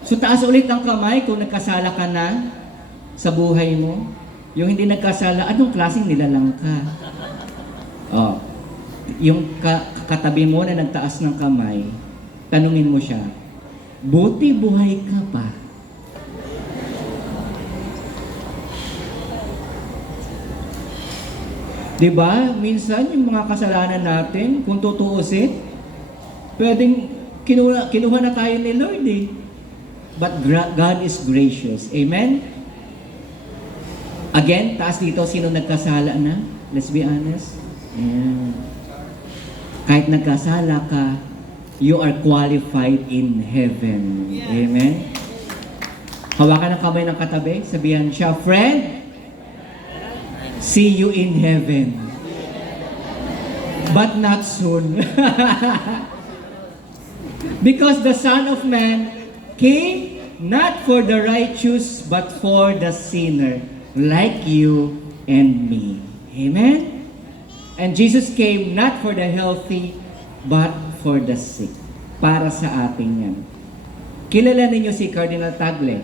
So taas ulit ang kamay kung nagkasala ka na sa buhay mo. Yung hindi nagkasala, anong klaseng nilalang ka? Oh. Yung katabi mo na nagtaas ng kamay, tanungin mo siya, buti buhay ka pa. Diba? Minsan yung mga kasalanan natin, kung tutuusin, pwedeng kinuha na tayo ni Lord eh. But God is gracious. Amen? Again, taas dito, sino nagkasala na? Let's be honest. Yeah. Kahit nagkasala ka, you are qualified in heaven. Amen? Hawakan ang kamay ng katabi, sabihan siya, friend, see you in heaven. But not soon. Because the Son of Man came not for the righteous, but for the sinner, like you and me. Amen? And Jesus came not for the healthy, but for the sick. Para sa atin yan. Kilala ninyo si Cardinal Tagle?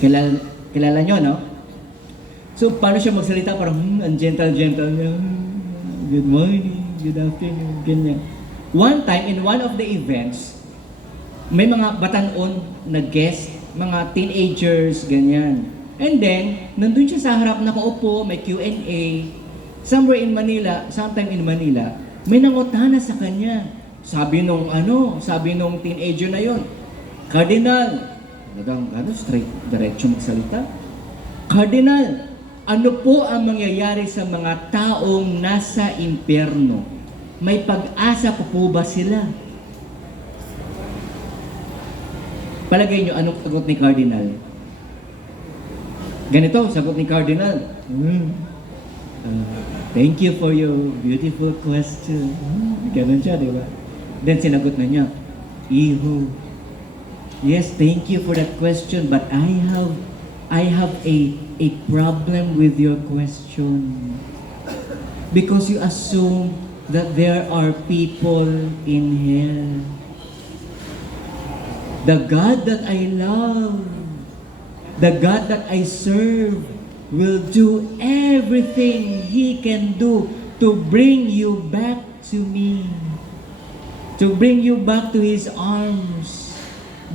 Kilala nyo, no? So, paano siya magsalita? Parang, ang gentle-gentle niya. Good morning, good afternoon, ganyan. One time, in one of the events, may mga batanon na guest, mga teenagers, ganyan. And then, nandun siya sa harap, nakaupo, may Q&A. Somewhere in Manila, sometime in Manila, may nangutana sa kanya. Sabi nung teenager na yon, Cardinal, straight, diretso magsalita. Cardinal, ano po ang mangyayari sa mga taong nasa impyerno? May pag-asa po ba sila? Palagay nyo, anong sagot ni Cardinal? Ganito, sagot ni Cardinal. Thank you for your beautiful question. Ganun siya, di ba? Then sinagot na niya, Iho, yes, thank you for that question, but I have a problem with your question. Because you assume that there are people in hell. The God that I love, the God that I serve, will do everything He can do to bring you back to me. To bring you back to His arms.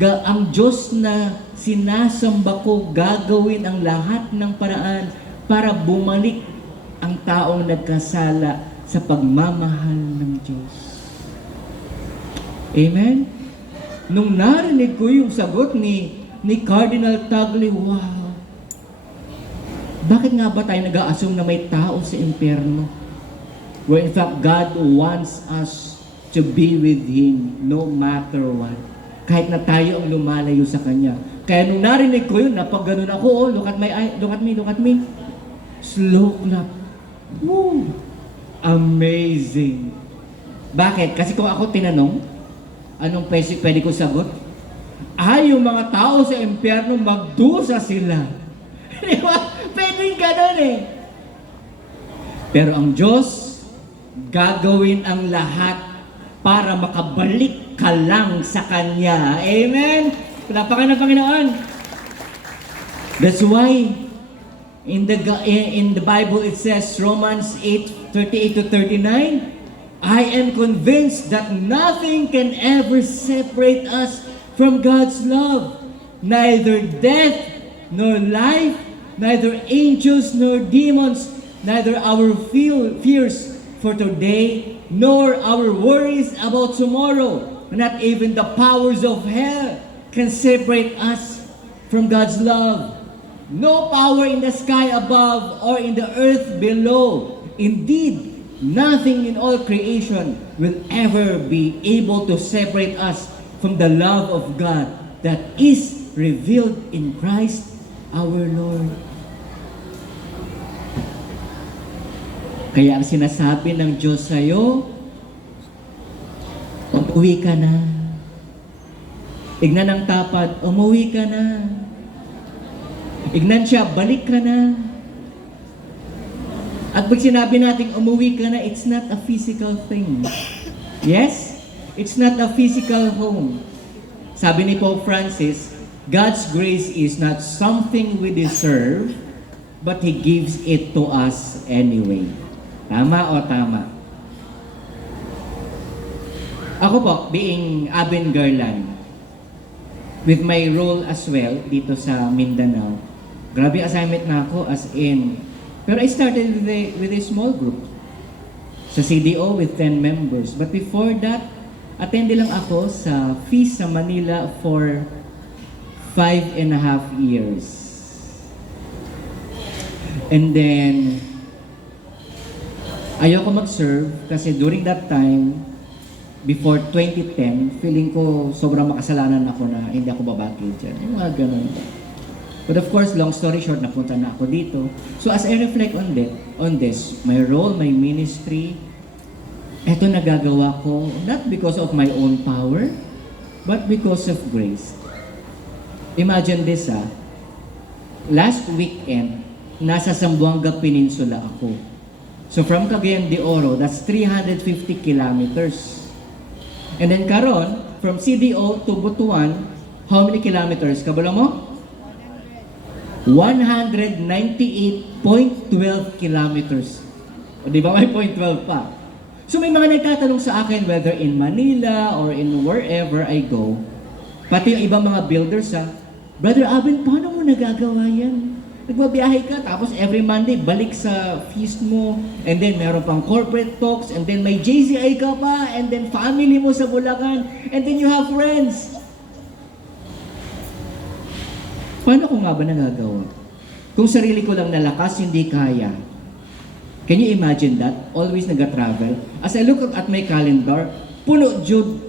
Ang Diyos na sinasamba ko, gagawin ang lahat ng paraan para bumalik ang taong nagkasala sa pagmamahal ng Diyos. Amen? Nung narinig ko yung sagot ni Cardinal Tagle, wow! Bakit nga ba tayo nag-a-assume na may tao sa impyerno? Where in fact, God wants us to be with Him no matter what. Kahit na tayo ang lumalayo sa Kanya. Kaya nung narinig ko yun, napag-ganon ako, look at me. Slow clap. Woo! Amazing. Bakit? Kasi kung ako tinanong, anong pwede ko sagot? Yung mga tao sa impyerno, magdusa sila. Di ba? Pwedeng ganon eh. Pero ang Diyos, gagawin ang lahat para makabalik ka lang sa Kanya. Amen? Palapakan ng Panginoon. That's why in the Bible it says, Romans 8:38 to 39, I am convinced that nothing can ever separate us from God's love. Neither death nor life, neither angels nor demons, neither our fears for today, nor our worries about tomorrow, not even the powers of hell can separate us from God's love. No power in the sky above or in the earth below. Indeed, nothing in all creation will ever be able to separate us from the love of God that is revealed in Christ our Lord. Kaya ang sinasabi ng Diyos sa'yo, umuwi ka na. Ignan ang tapad, umuwi ka na. Ignan siya, balik ka na. At pag sinabi natin umuwi ka na, it's not a physical thing. Yes? It's not a physical home. Sabi ni Pope Francis, God's grace is not something we deserve, but He gives it to us anyway. Tama o tama? Ako po, being Abin Garland, with my role as well dito sa Mindanao, grabe assignment na ako as in. Pero I started with a small group sa CDO with 10 members. But before that, attende lang ako sa FEAST sa Manila for 5.5 years. And then, ayoko mag-serve kasi during that time, before 2010, feeling ko sobrang makasalanan ako na hindi ako babaki dyan. Yung mga ganun. But of course, long story short, napunta na ako dito. So as I reflect on this, my role, my ministry, eto nagagawa ko, not because of my own power, but because of grace. Imagine this last weekend, nasa Zamboanga Peninsula ako. So from Cagayan de Oro, that's 350 kilometers. And then karon, from CDO to Butuan, how many kilometers? Kabalo mo? 198.12 kilometers. O di ba may 0.12 pa? So may mga nagtatanong sa akin whether in Manila or in wherever I go, pati yung ibang mga builders Brother Abin, paano mo nagagawa yan? Nagbabiyahe ka, tapos every Monday, balik sa feast mo, and then meron pang corporate talks, and then may JCI ka pa, and then family mo sa Bulacan, and then you have friends. Paano ko nga ba nagagawa? Kung sarili ko lang nalakas, hindi kaya. Can you imagine that? Always nag-travel. As I look at my calendar, puno, Jude.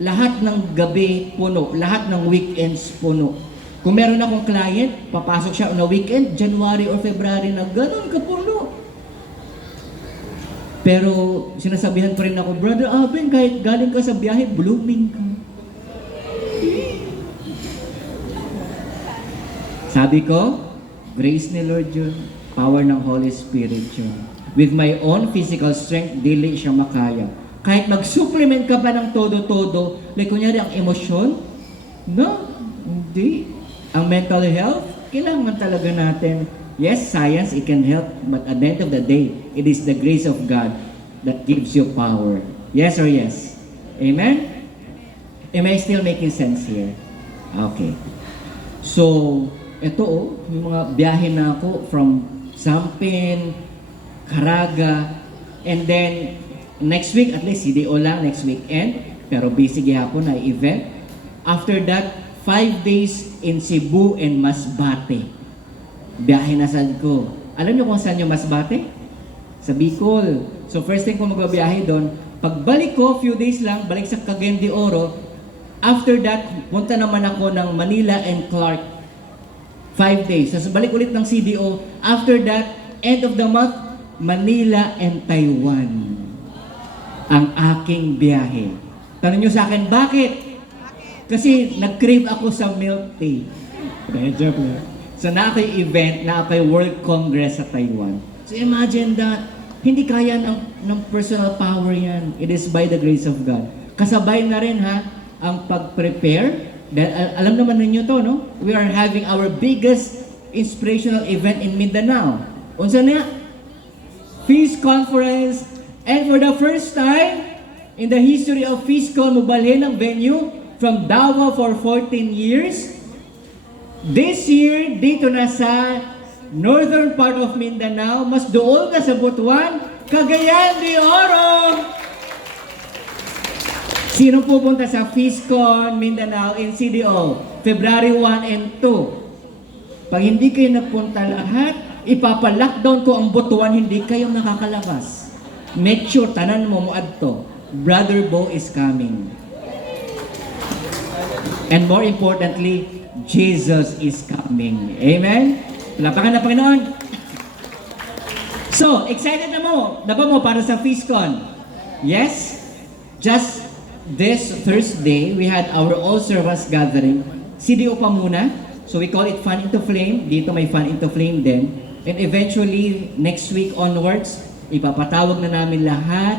Lahat ng gabi, puno. Lahat ng weekends, puno. Kung meron akong client, papasok siya on a weekend, January or February na ganun kapuno. Pero sinasabihan pa rin ako, Brother Abin, kahit galing ka sa biyahe, blooming ka. Sabi ko, grace ni Lord yun, power ng Holy Spirit yun. With my own physical strength, dili siya makaya. Kahit mag-supplement ka pa ng todo-todo, like kunyari ang emosyon, no, hindi. Ang mental health, kailangan talaga natin. Yes, science, it can help, but at the end of the day, it is the grace of God that gives you power. Yes or yes? Amen? Am I still making sense here? Okay. So, ito yung mga biyahe na ako from Sampin, Caraga, and then next week, at least CDO lang next weekend, pero busy gihapon na event. After that, 5 days in Cebu and Masbate. Biyahe na saan ko. Alam niyo kung saan yung Masbate? Sa Bicol. So first time ko magbabiyahe doon, pagbalik ko, few days lang, balik sa Cagayan de Oro. After that, punta naman ako ng Manila and Clark. 5 days. So balik ulit ng CDO. After that, end of the month, Manila and Taiwan. Ang aking biyahe. Tanong niyo sa akin, bakit? Kasi nag-crave ako sa milk tea. Joke lang. So na ako'y event, na ako'y World Congress sa Taiwan. So imagine that, hindi kaya ng personal power yan. It is by the grace of God. Kasabay na rin ang pag-prepare. Dahil alam naman ninyo to, no? We are having our biggest inspirational event in Mindanao. Unsa na? Feast Conference. And for the first time in the history of FeastCon, mubalhin ang venue from Davao for 14 years. This year, dito na sa northern part of Mindanao, mas doon na sa Butuan, Cagayan de Oro. Sino pupunta sa FeastCon Mindanao in CDO? February 1 and 2. Pag hindi kayo nagpunta lahat, ipapa-lockdown ko ang Butuan, hindi kayo nakakalabas. Make sure, tanan mo muadto. Brother Bo is coming. And more importantly, Jesus is coming. Amen? Palapakan na Panginoon. So, excited na ba mo para sa FeastCon? Yes? Just this Thursday, we had our all-service gathering. CDO pa muna. So we call it Fan into Flame. Dito may Fan into Flame din. And eventually, next week onwards, ipapatawag na namin lahat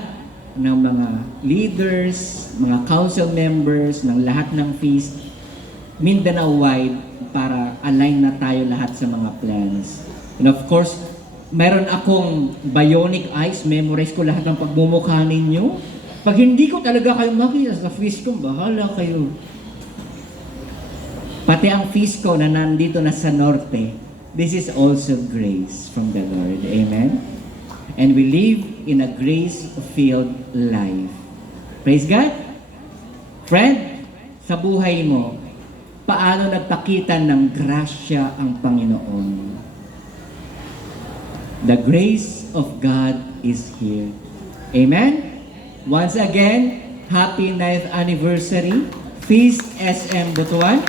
ng mga leaders, mga council members, ng lahat ng feast, Mindanao-wide, para align na tayo lahat sa mga plans. And of course, meron akong bionic eyes, memorize ko lahat ng pagmumukha ninyo. Pag hindi ko talaga kayo makita sa feast ko, bahala kayo. Pati ang feast ko na nandito na sa norte, this is also grace from the Lord. Amen? And we live in a grace-filled life. Praise God? Friend, sa buhay mo, paano nagpakita ng grasya ang Panginoon? The grace of God is here. Amen? Once again, happy 9th anniversary, Feast SM Butuan.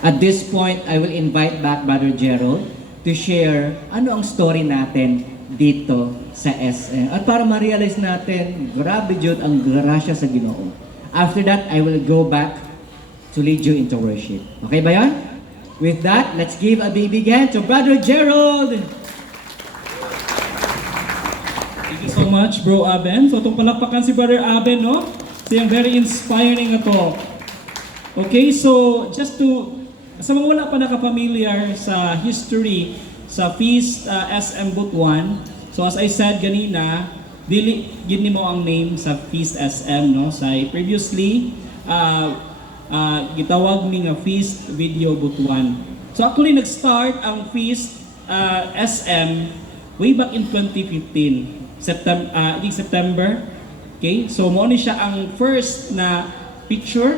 At this point, I will invite back Brother Gerald to share ano ang story natin dito sa SM. At para ma-realize natin, grabe Jud ang grasya sa Ginoo. After that, I will go back to lead you into worship. Okay ba yan? With that, let's give a big hand to Brother Gerald! Thank you so much, Bro Aben. So, itong palakpakan si Brother Aben, no? Siyang very inspiring na to. Okay, so, just to sa mga wala pa nakapamilyar sa history sa Feast SM Butuan, so as I said ganina, dili gid nimo ang name sa Feast SM, no? Sa previously gitawag ni nga Feast Video Butuan. So actually nag-start ang Feast SM way back in 2015, September. Okay? So mo ni siya ang first na picture,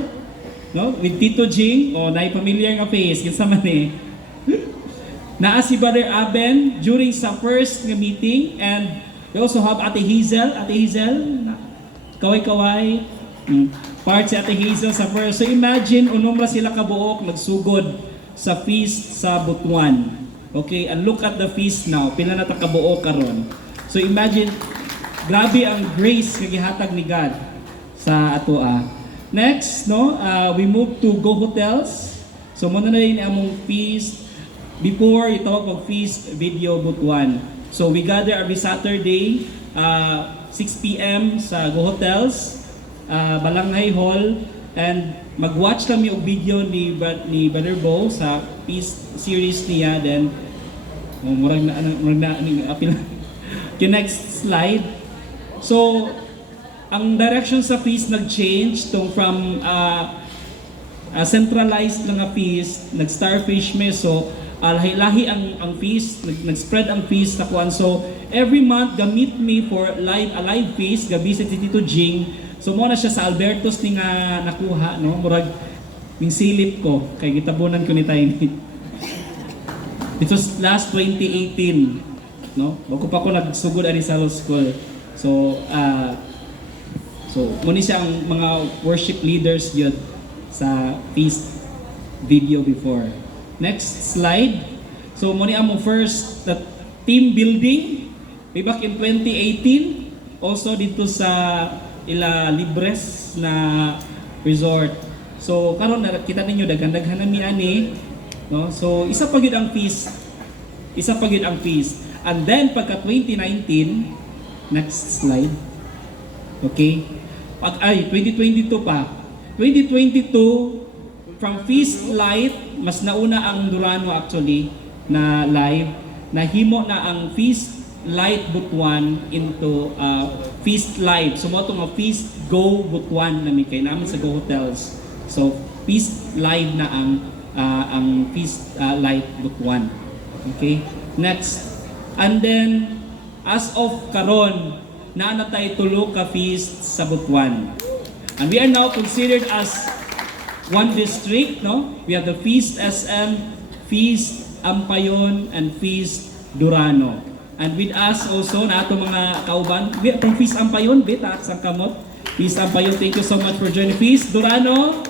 no, with Tito Jing, o na familiar nga face, kinsa man eh. Naa si Brother Aben during sa first nga meeting, and we also have Ate Hazel. Ate Hazel, kaway-kaway, part si Ate Hazel sa first. So imagine, unomra sila kabuok, nagsugod sa feast sa Butuan. Okay, and look at the feast now, pila na ta kabuok karon. So imagine, grabe ang grace nga gihatag ni God sa atoa. Next, no, we move to Go Hotels. So muna na rin among feast before itawag pag Feast Video Butuan. So we gather every Saturday 6 p.m. sa Go Hotels, Balanghay Hall, and mag-watch kami og video ni Brother Bo sa Feast series niya. Then murag na apil. Next slide. So ang direction sa feast nag-change from centralized na nga feast, nag-starfish me, so lahi-lahi ang feast, nag-spread ang feast na kuan. So every month gamit me for a live feast, gabi si Tito Jing. So mo na siya sa Albertos ni nga nakuha, no? Murag ning silip ko kay gitabunan ko ni Tiny. It was last 2018, no? Bago pa ako nagsugod ani sa school. So, muna siyang mga worship leaders yun sa feast video before. Next slide. So, muna among first team building way back in 2018. Also dito sa Ila Libres na resort. So, karon nakita ninyo daghan-daghan na ani, no? So, isa pa gyud ang feast. And then pagka 2019, next slide. Okay? 2022 pa. 2022, from Feast Light, mas nauna ang Durano actually, na live, nahimo na ang Feast Light Butuan into Feast Live. So mo itong Feast Go Butuan na may kay namin sa Go Hotels. So, Feast Live na ang Feast Light Butuan. Okay? Next. And then, as of karon, na tayo tulo ka feast sa Butuan. And we are now considered as one district, no? We have the Feast SM, Feast Ampayon, and Feast Durano. And with us also, na ato mga kauban, from Feast Ampayon, bita, sa kamot. Feast Ampayon, thank you so much for joining. Feast Durano,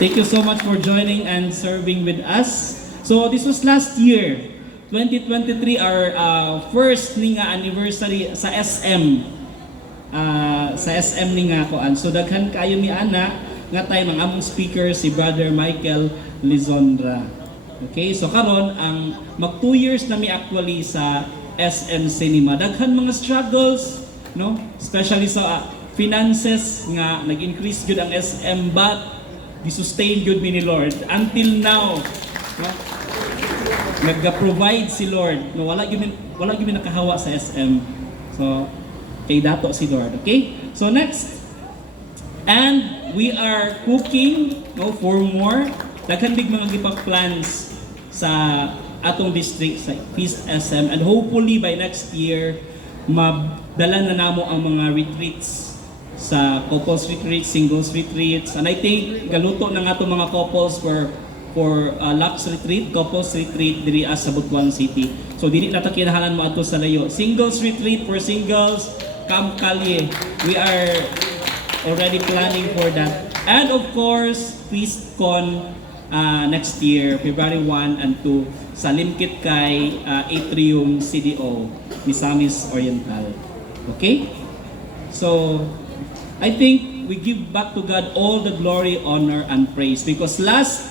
thank you so much for joining and serving with us. So this was last year. 2023, our first ni nga anniversary sa SM. Sa SM ni nga koan. So daghan kayo mi ana nga tayo mga among speaker si Brother Michael Lizondra. Okay, so karon ang mag 2 years na mi actually sa SM Cinema. Daghan mga struggles, no? Especially sa finances nga nag-increase gyud ang SM but gi-sustain gyud mi ni Lord until now. No? Nag-provide si Lord. No, wala gyud mi nakahawa sa SM. So kay dato si Lord, okay? So next. And we are cooking, no, for more. Daghan big mga gipa-plans sa atong district sa Peace SM, and hopefully by next year madala na namo ang mga retreats sa couples retreats, singles retreats, and I think galuto na nga itong mga couples for Lux retreat, couples retreat diri sa Butuan City. So dili na ta kinahanglan mo adto sa layo. Singles retreat for singles, Camp Calye. We are already planning for that. And of course, FeastCon next year, February 1 and 2 sa Limkit kay Atrium CDO, Misamis Oriental. Okay? So, I think we give back to God all the glory, honor, and praise because last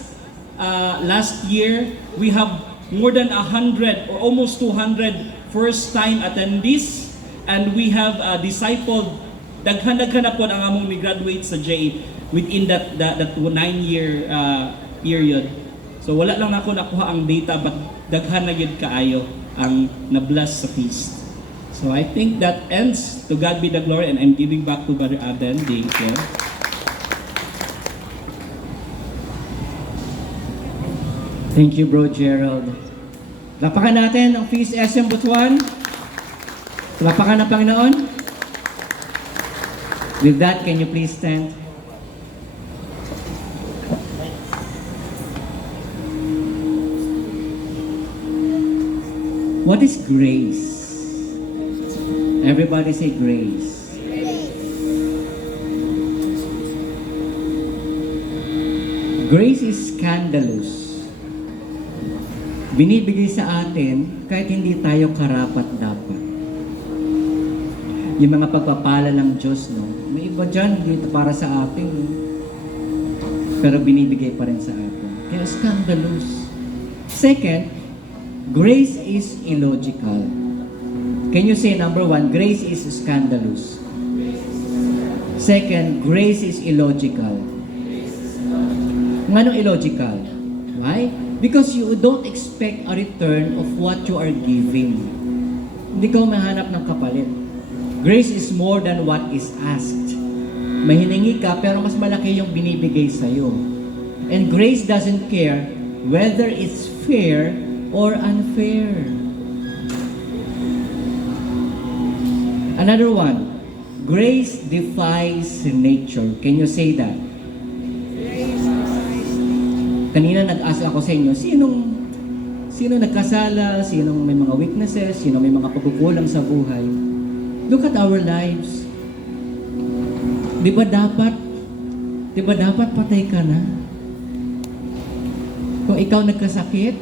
year, we have more than 100 or almost 200 first-time attendees, and we have discipled daghan-daghan na po ang among mi-graduate sa JA within that 9-year period. So wala lang ako nakuha ang data but daghan na gyud kaayo ang na-bless sa feast. So I think that ends. To God be the glory, and I'm giving back to Brother Aden. Thank you. Thank you, Bro Gerald. Lapakan natin ang Feast SM Butuan. Lapakan ng Panginoon. With that, can you please stand? What is grace? Everybody say grace. Grace is scandalous. Binibigay sa atin kahit hindi tayo karapat-dapat. Yung mga pagpapala ng Diyos, no? May iba dyan dito para sa atin. No? Pero binibigay pa rin sa atin. Kaya scandalous. Second, grace is illogical. Can you say number 1, grace is scandalous. Second, grace is illogical. Ngano illogical? Why? Because you don't expect a return of what you are giving. Hindi ka mahanap ng kapalit. Grace is more than what is asked. May hiningi ka pero mas malaki yung binibigay sa'yo. And grace doesn't care whether it's fair or unfair. Another one, grace defies nature. Can you say that? Kanina nag-ask ako sa inyo, sino nagkasala, sinong may mga weaknesses, sino may mga pagkukulang sa buhay. Look at our lives. Di ba dapat patay ka na? Kung ikaw nagkasakit,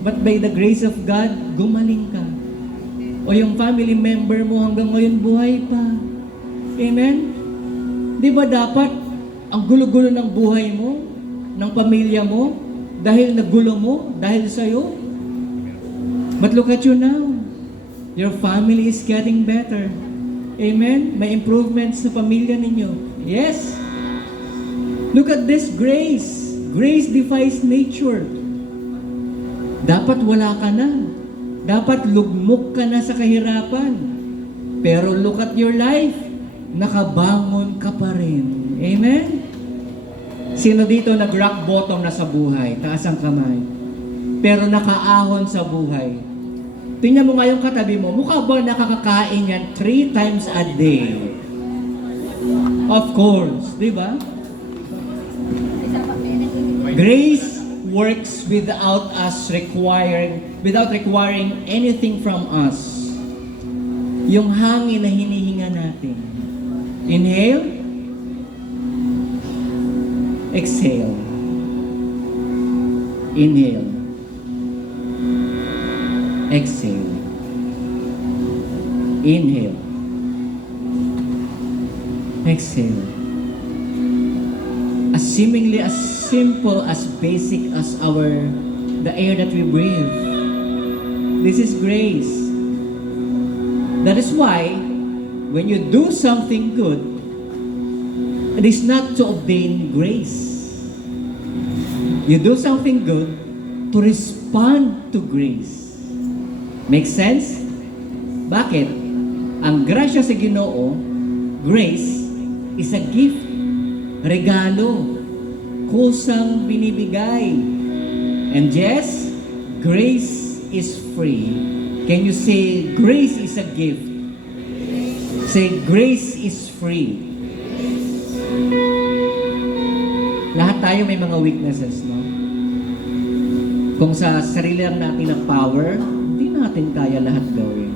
but by the grace of God, gumaling ka. O yung family member mo hanggang ngayon buhay pa. Amen? Di ba dapat ang gulo-gulo ng buhay mo, ng pamilya mo, dahil nagulo mo, dahil sa'yo? But look at you now. Your family is getting better. Amen? May improvements sa pamilya ninyo. Yes. Look at this grace. Grace defies nature. Dapat wala ka na. Dapat lugmok ka na sa kahirapan. Pero look at your life. Nakabangon ka pa rin. Amen? Sino dito nag-rock bottom na sa buhay? Taas ang kamay. Pero nakaahon sa buhay. Tingnan mo nga yung katabi mo, mukha ba nakakakain yan 3 times a day? Of course, di ba? Grace works without requiring anything from us. Yung hangin na hinihinga natin. Inhale. Exhale. Inhale. Exhale. Inhale. Exhale. As seemingly as simple, as basic as our the air that we breathe. This is grace. That is why, when you do something good, it is not to obtain grace. You do something good to respond to grace. Make sense? Bakit? Ang grasya sa Ginoo, grace, is a gift, regalo, kusang binibigay. And yes, grace is free. Can you say, grace is a gift? Say, grace is free. Lahat tayo may mga weaknesses, no? Kung sa sarili lang natin ang power, hindi natin kaya lahat gawin.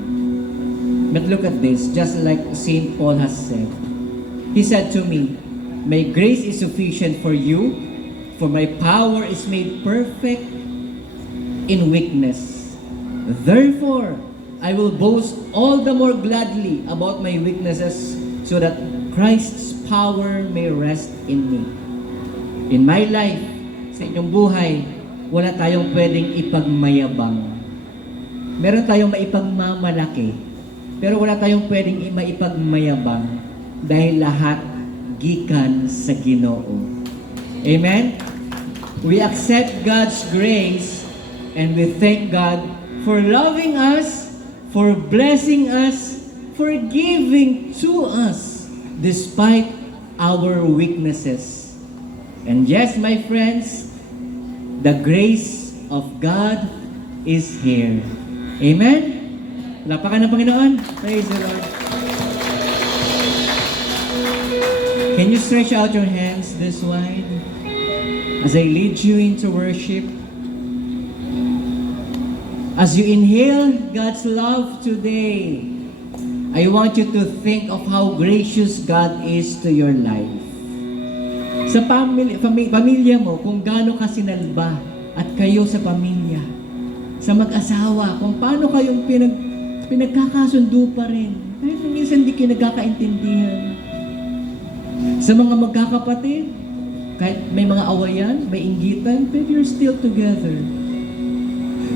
But look at this, just like St. Paul has said. He said to me, "My grace is sufficient for you, for my power is made perfect in weakness. Therefore, I will boast all the more gladly about my weaknesses, so that Christ's power may rest in me." In my life, sa inyong buhay, wala tayong pwedeng ipagmayabang. Meron tayong maipagmamalaki, pero wala tayong pwedeng maipagmayabang dahil lahat gikan sa Ginoo. Amen? We accept God's grace and we thank God for loving us, for blessing us, for giving to us despite our weaknesses. And yes, my friends, the grace of God is here. Amen? Lapakan ng Panginoon. Praise the Lord. Can you stretch out your hands this wide as I lead you into worship? As you inhale God's love today, I want you to think of how gracious God is to your life. Sa pamilya mo, kung gaano ka sinalba at kayo sa pamilya, sa mag-asawa, kung paano kayong pinagkakasundo pa rin. Kahit minsan di kayo nagkakaintindihan. Sa mga magkakapatid, kahit may mga awayan, may inggitan, but you're still together.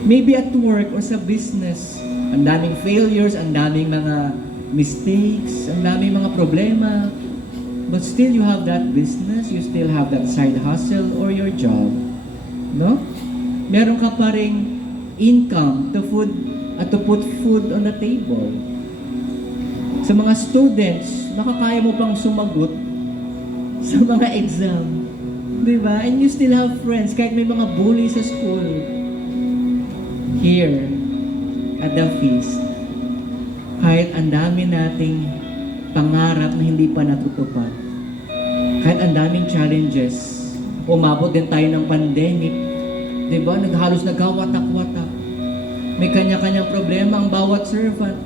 Maybe at work or sa business, ang daming failures, ang daming mga mistakes, ang daming mga problema, but still you have that business, you still have that side hustle or your job. No? Meron ka pa ring income to put food on the table. Sa mga students, nakakaya mo pang sumagot sa mga exam. Diba? And you still have friends kahit may mga bully sa school. Here, at the feast, kahit ang dami nating pangarap na hindi pa natutupad, kahit ang daming challenges, umabot din tayo ng pandemic, diba? Halos nagkawatak-watak. May kanya-kanyang problema ang bawat servant.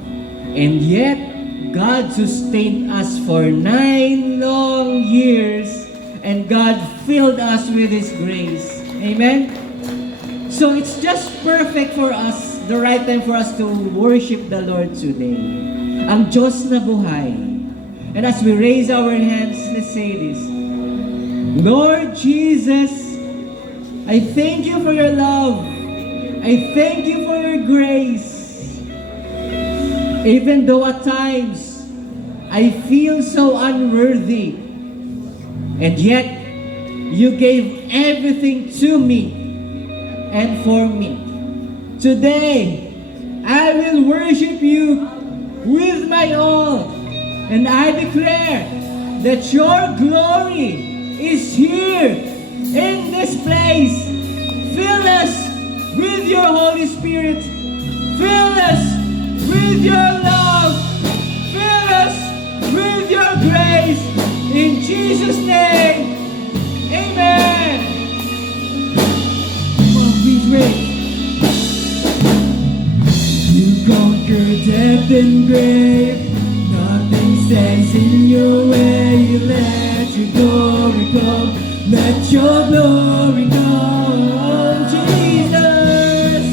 And yet, God sustained us for 9 long years and God filled us with His grace. Amen? So it's just perfect for us, the right time for us to worship the Lord today. Ang Diyos na buhay. And as we raise our hands, let's say this. Lord Jesus, I thank you for your love. I thank you for your grace. Even though at times I feel so unworthy, and yet you gave everything to me and for me. Today, I will worship you with my all, and I declare that your glory is here in this place. Fill us with your Holy Spirit. Fill us with your love. Fill us with your grace. In Jesus' name, amen. Oh, please wait. You conquered death and grave. Nothing stands in your way. Let your glory come. Let your glory come, Jesus.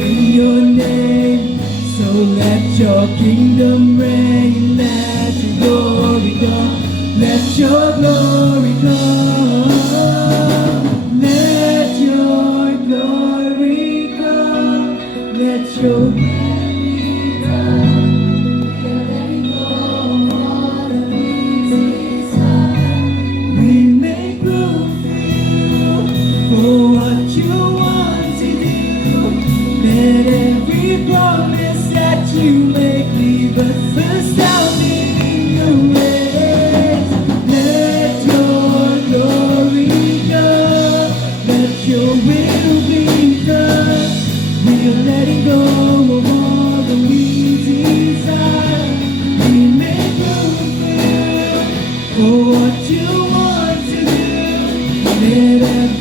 In your name. So let your kingdom reign. Let your glory come. Let your glory come. Let your glory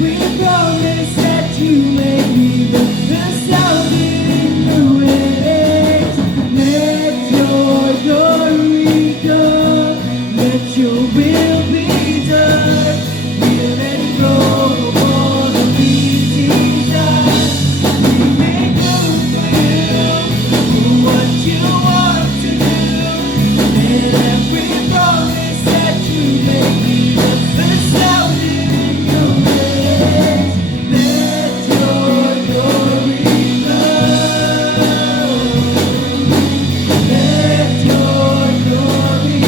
every promise that you made me the sound in the waves. Let your glory come, let your will be done. We'll let go of all the easy done. We make room for what you want to do. Let every promise that you made me the sound in the waves. Let your glory come. Let your glory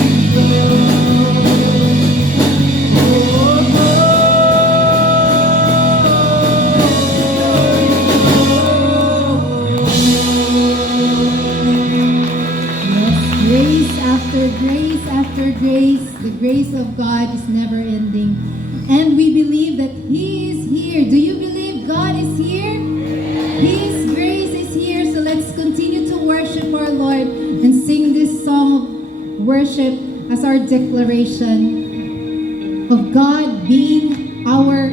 Grace after grace after grace, the grace of God is never ending. And we believe that He is here. Do you believe God is here? His grace is here. So let's continue to worship our Lord and sing this song of worship as our declaration of God being our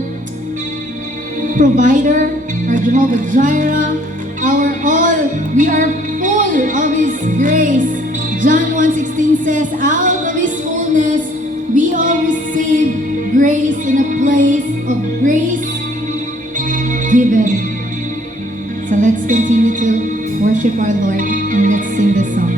provider, our Jehovah Jireh, our all. We are full of His grace. John 1:16 says, out of His fullness, we all receive grace in a place of grace given. So let's continue to worship our Lord and let's sing this song.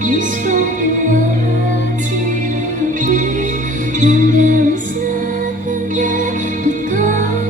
You spoke the word to be, and there is nothing that could come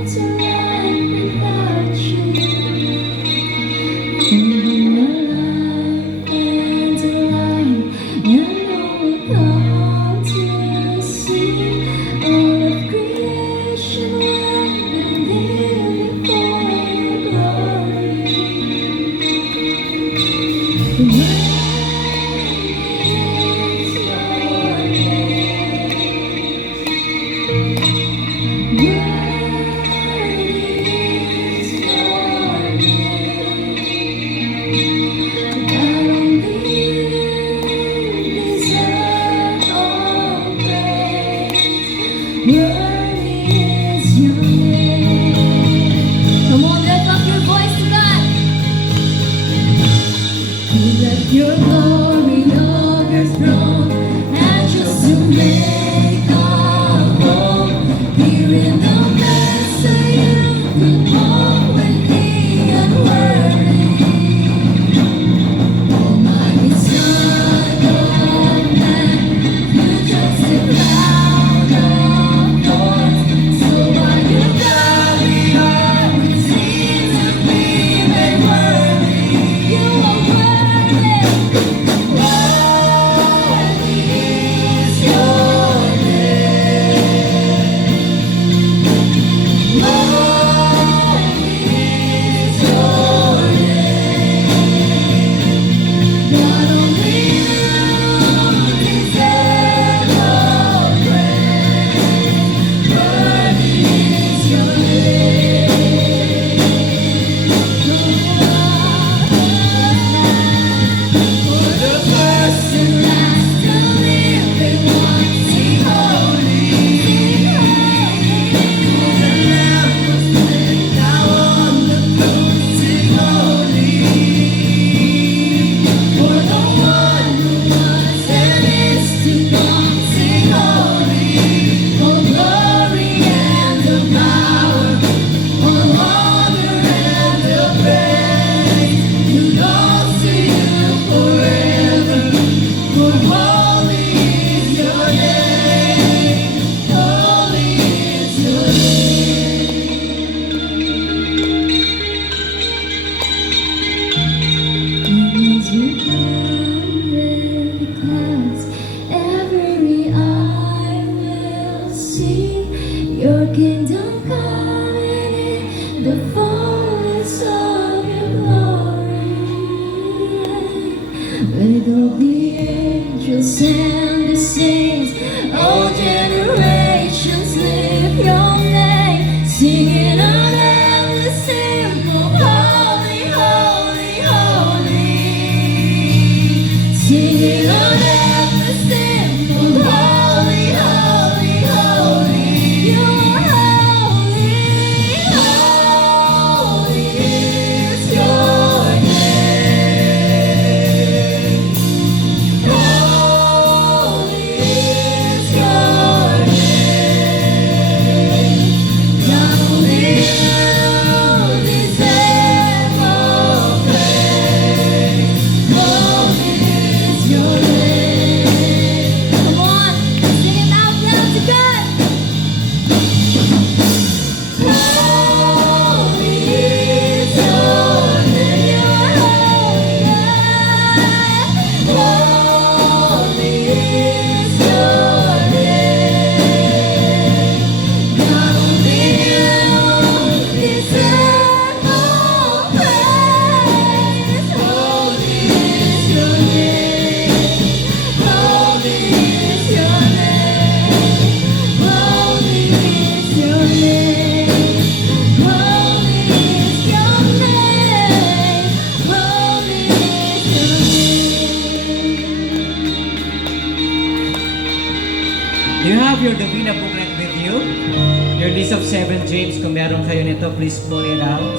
meron kayo nito, please pull it out.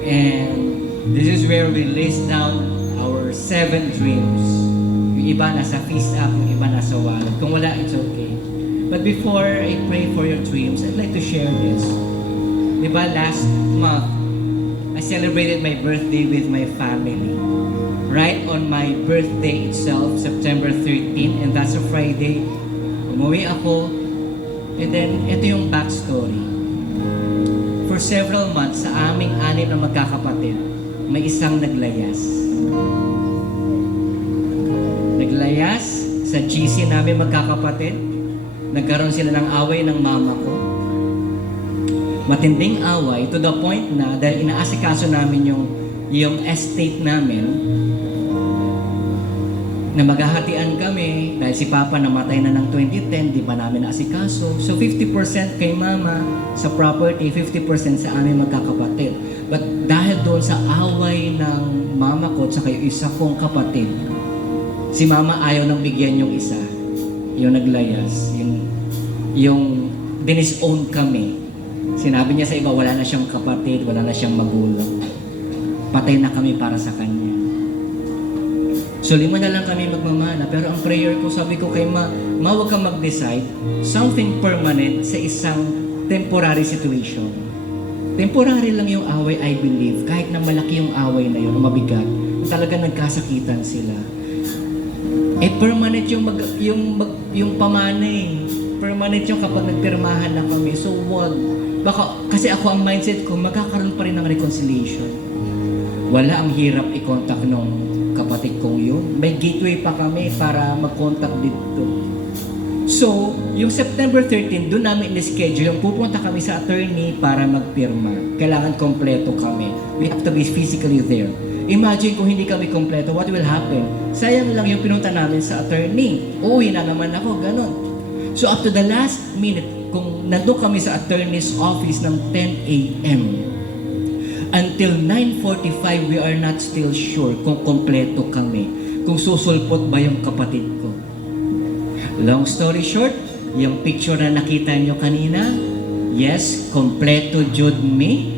And this is where we list down our 7 dreams. Yung iba nasa feast up, yung iba nasa wallet. Kung wala, it's okay. But before I pray for your dreams, I'd like to share this. Diba, last month, I celebrated my birthday with my family. Right on my birthday itself, September 13, and that's a Friday. Umuwi ako, and then, ito yung backstory. For several months, sa aming 6 na magkakapatid, may isang naglayas. Naglayas sa GC namin magkakapatid. Nagkaroon sila ng away ng mama ko. Matinding away to the point na dahil inaasikaso namin yung estate namin, na maghahatian kami dahil si Papa namatay na ng 2010, di pa namin naasikaso. So 50% kay Mama sa property, 50% sa amin magkakapatid. But dahil doon sa away ng Mama ko at saka yung isa kong kapatid, si Mama ayaw nang bigyan yung isa, yung naglayas, yung dinisown kami. Sinabi niya sa iba, wala na siyang kapatid, wala na siyang magulang. Patay na kami para sa kanya. So 5 na lang kami magmamana. Pero ang prayer ko, sabi ko kay Ma, huwag kang mag-decide something permanent sa isang temporary situation. Temporary lang yung away, I believe. Kahit na malaki yung away na yun, mabigat, talaga nagkasakitan sila. Permanent yung pamana eh. Permanent yung kapag nagpirmahan na kami. So wag. Baka, kasi ako ang mindset ko, magkakaroon pa rin ng reconciliation. Wala, ang hirap i-contact nung kapatid kong yun. May gateway pa kami para mag-contact dito. So, yung September 13, doon namin in-schedule yung pupunta kami sa attorney para magpirma. Kailangan kompleto kami. We have to be physically there. Imagine kung hindi kami kompleto, what will happen? Sayang lang yung pinunta namin sa attorney. Uwi na naman ako, ganun. So, up to the last minute, kung nandun kami sa attorney's office ng 10 a.m., until 9:45, we are not still sure kung kompleto kami. Kung susulpot ba yung kapatid ko. Long story short, yung picture na nakita nyo kanina, yes, kompleto jud me.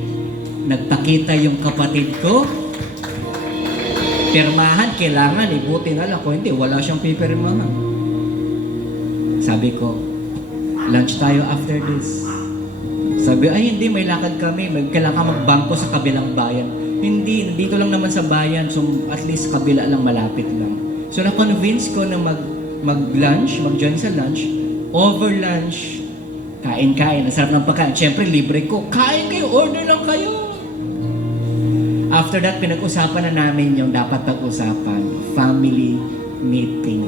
Nagpakita yung kapatid ko. Pirmahan, kailangan, buti na lang. Kung hindi, wala siyang pipirmahan. Sabi ko, lunch tayo after this. Sabi, ay hindi, may lakad kami. Kailangan magbangko sa kabilang bayan. Hindi, dito lang naman sa bayan. So at least kabila lang, malapit lang. So na-convince ko na mag-lunch, mag-join sa lunch. Over lunch, kain-kain. Ang sarap ng pagkain. Siyempre, libre ko. Kain kayo, order lang kayo. After that, pinag-usapan na namin yung dapat pag-usapan. Family meeting.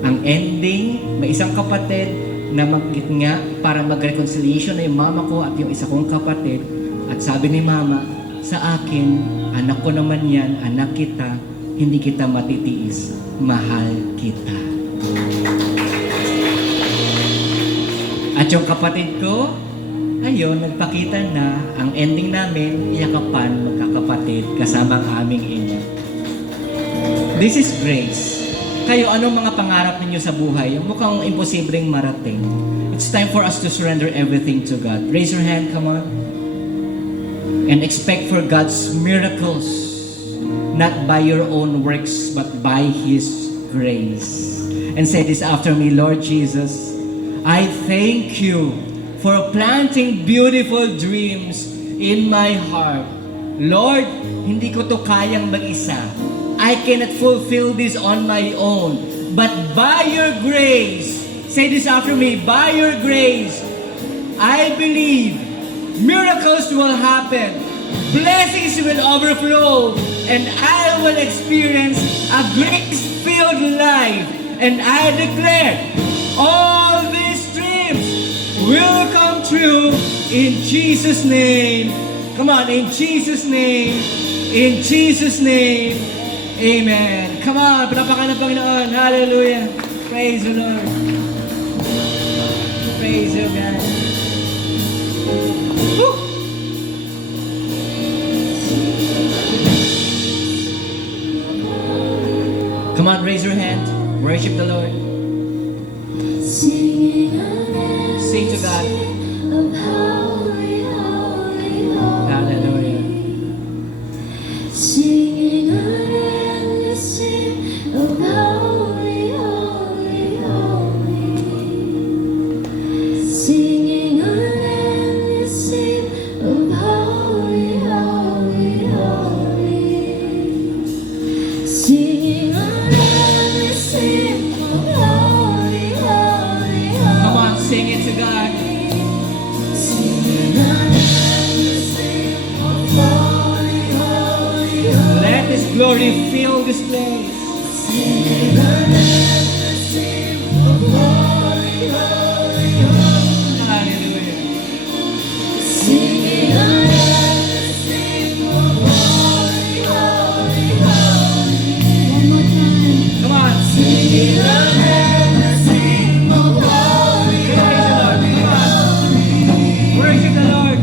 Ang ending, may isang kapatid na mag-nga para mag-reconciliation na yung mama ko at yung isa kong kapatid. At sabi ni mama, sa akin, anak ko naman yan, anak kita, hindi kita matitiis, mahal kita. At yung kapatid ko, ayun, nagpakita na ang ending namin, iyakapan, magkakapatid, kasama ang aming ina. This is grace. Kayo, anong mga pangarap ninyo sa buhay? Yung mukhang imposibleng marating. It's time for us to surrender everything to God. Raise your hand, come on. And expect for God's miracles. Not by your own works, but by His grace. And say this after me, Lord Jesus, I thank you for planting beautiful dreams in my heart. Lord, hindi ko to kayang mag-isa. I cannot fulfill this on my own. But by your grace, say this after me, by your grace, I believe miracles will happen, blessings will overflow, and I will experience a grace-filled life. And I declare, all these dreams will come true in Jesus' name. Come on, in Jesus' name. In Jesus' name. Amen. Come on, palapakan ng Panginoon. Hallelujah. Praise the Lord. Praise you, God. Woo! Come on, raise your hand. Worship the Lord. Sing to God. glory fill this place. Come on. Worship the Lord.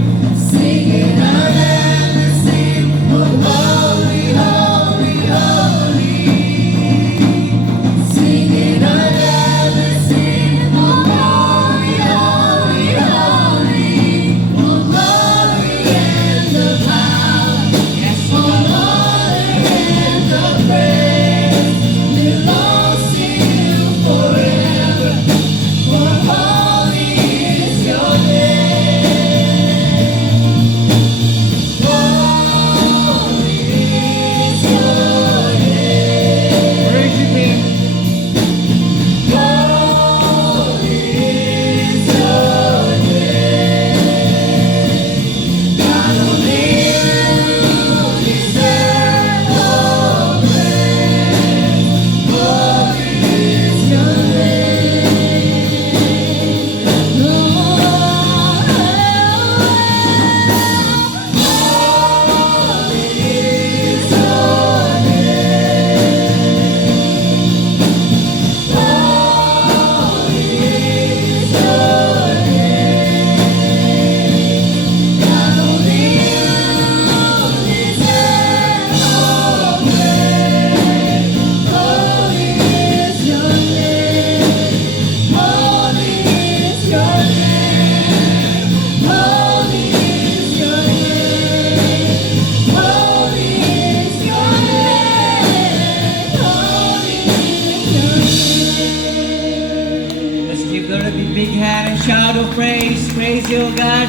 Worship Him. Let's give the Lord a big hand and shout of praise. Praise you, God.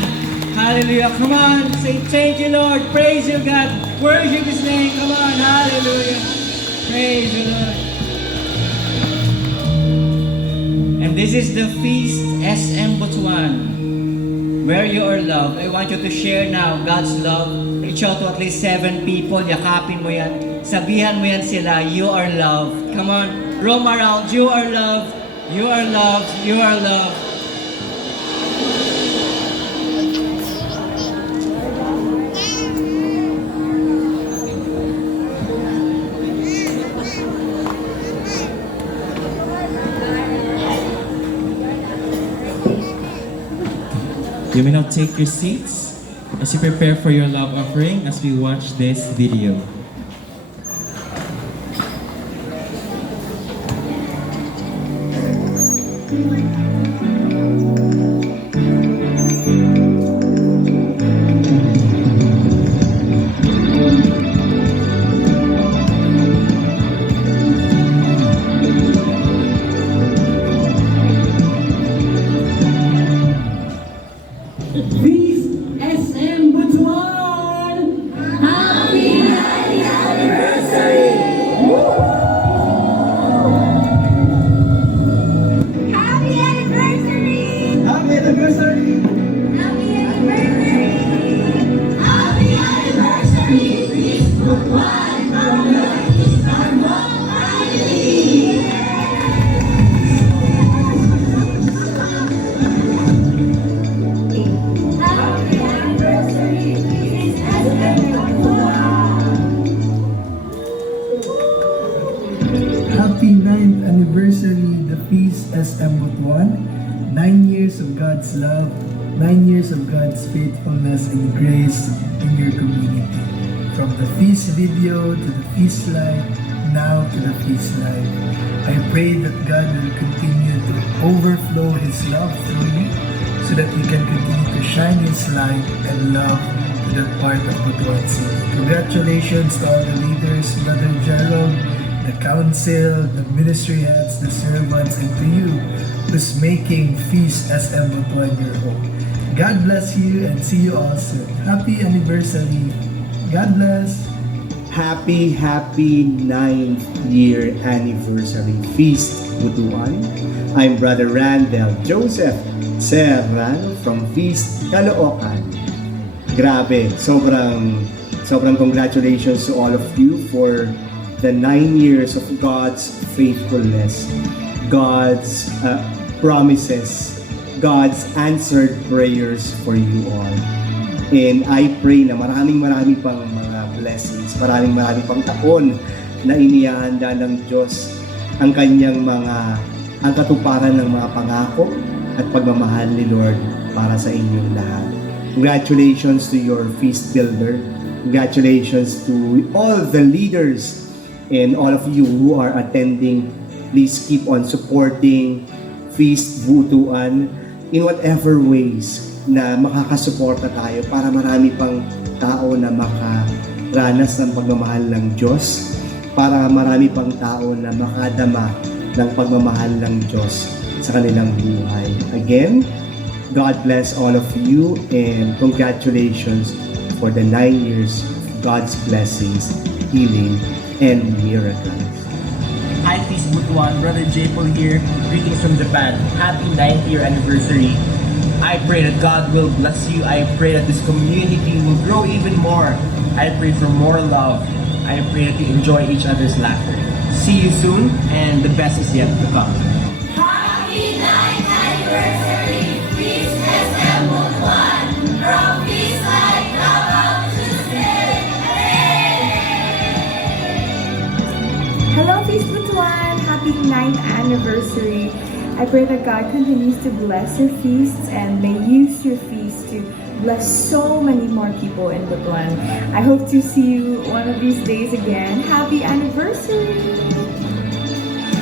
Hallelujah. Come on. Say, thank you, Lord. Praise you, God. Worship His name. Come on. Hallelujah. Praise you, Lord. And this is the Feast SM Butuan, where you are loved. I want you to share now God's love. Reach out to at least 7 people. Yakapin mo yan. Sabihan mo yan sila, you are loved. Come on. Roam around. You are loved. You are loved. You are loved. You may now take your seats as you prepare for your love offering as we watch this video. Feast SM Butuan! Happy anniversary! Happy anniversary! Happy anniversary! Happy anniversary! Happy anniversary! Please put one from your Eastern Family! Happy anniversary! Please Happy 9th anniversary, the Feast SM Butuan. 9 years of God's love, 9 years of God's faithfulness and grace in your community. From the feast video to the feast life, now to the feast life. I pray that God will continue to overflow His love through you so that we can continue to shine His light and love to that part of Butuan City. Congratulations to all the leaders, Brother Gerald, the council, the ministry heads, the servants, and to you who's making Feast SM Butuan your home. God bless you and see you all soon. Happy anniversary. God bless. Happy 9th year anniversary Feast Butuan. I'm Brother Randall Joseph Serrano from Feast Caloocan. Grabe, sobrang Sobrang congratulations to all of you for the 9 years of God's faithfulness, God's promises, God's answered prayers for you all. And I pray na maraming pang mga blessings, maraming pang taon na inihahanda ng Diyos ang katuparan ng mga pangako at pagmamahal ni Lord para sa inyong lahat. Congratulations to your feast builder. Congratulations to all the leaders and all of you who are attending. Please keep on supporting Feast Butuan in whatever ways na makakasuporta tayo para marami pang tao na makaranas ng pagmamahal ng Diyos, para marami pang tao na makadama ng pagmamahal ng Diyos sa kanilang buhay. Again, God bless all of you and congratulations for the 9 years of God's blessings, healing, and miracles. Hi, Feast Butuan, Brother J-Paul here. Greetings from Japan. Happy 9th year anniversary. I pray that God will bless you. I pray that this community will grow even more. I pray for more love. I pray that you enjoy each other's laughter. See you soon, and the best is yet to come. Happy 9th anniversary, Feast SM Butuan, from Feast Like Davao Tuesday. Hello, Feast Butuan! Happy 9th anniversary. I pray that God continues to bless your feasts and may use your feast to bless so many more people in Butuan. I hope to see you one of these days again. Happy anniversary!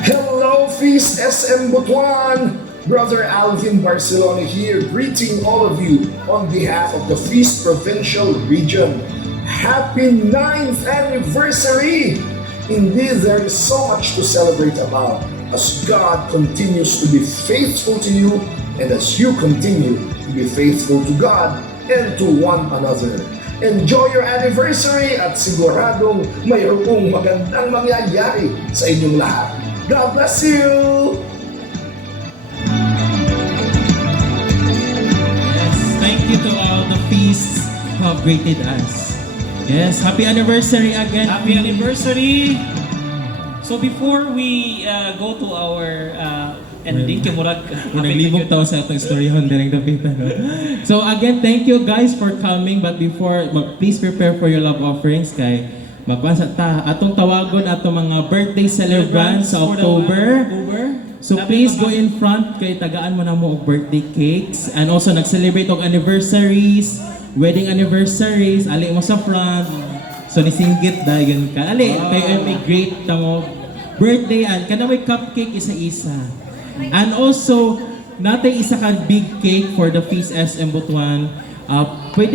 Hello, Feast SM Butuan! Brother Alvin Barcelona here, greeting all of you on behalf of the Feast Provincial Region. Happy 9th anniversary! Indeed, there is so much to celebrate about as God continues to be faithful to you and as you continue to be faithful to God and to one another. Enjoy your anniversary at siguradong mayroong magandang mangyayari sa inyong lahat. God bless you! Yes, thank you to all the feasts who have greeted us. Yes, happy anniversary again. Happy anniversary! So before we go to our ending, kimurag Libog taon sa itong storyon direct dapita. So again, thank you guys for coming. But before, please prepare for your love offerings kay mabasa ta atong tawagon atong mga birthday celebrants sa October. So please go in front kay tagaan mo na mo og birthday cakes and also nag-celebrate og anniversaries, wedding anniversaries, ali mo sa front. So nisinggit dayon ka. Ali kay may great tamo birthday and kana may cupcake isa-isa. And also natay isa ka big cake for the Feast SM Butuan. Pwede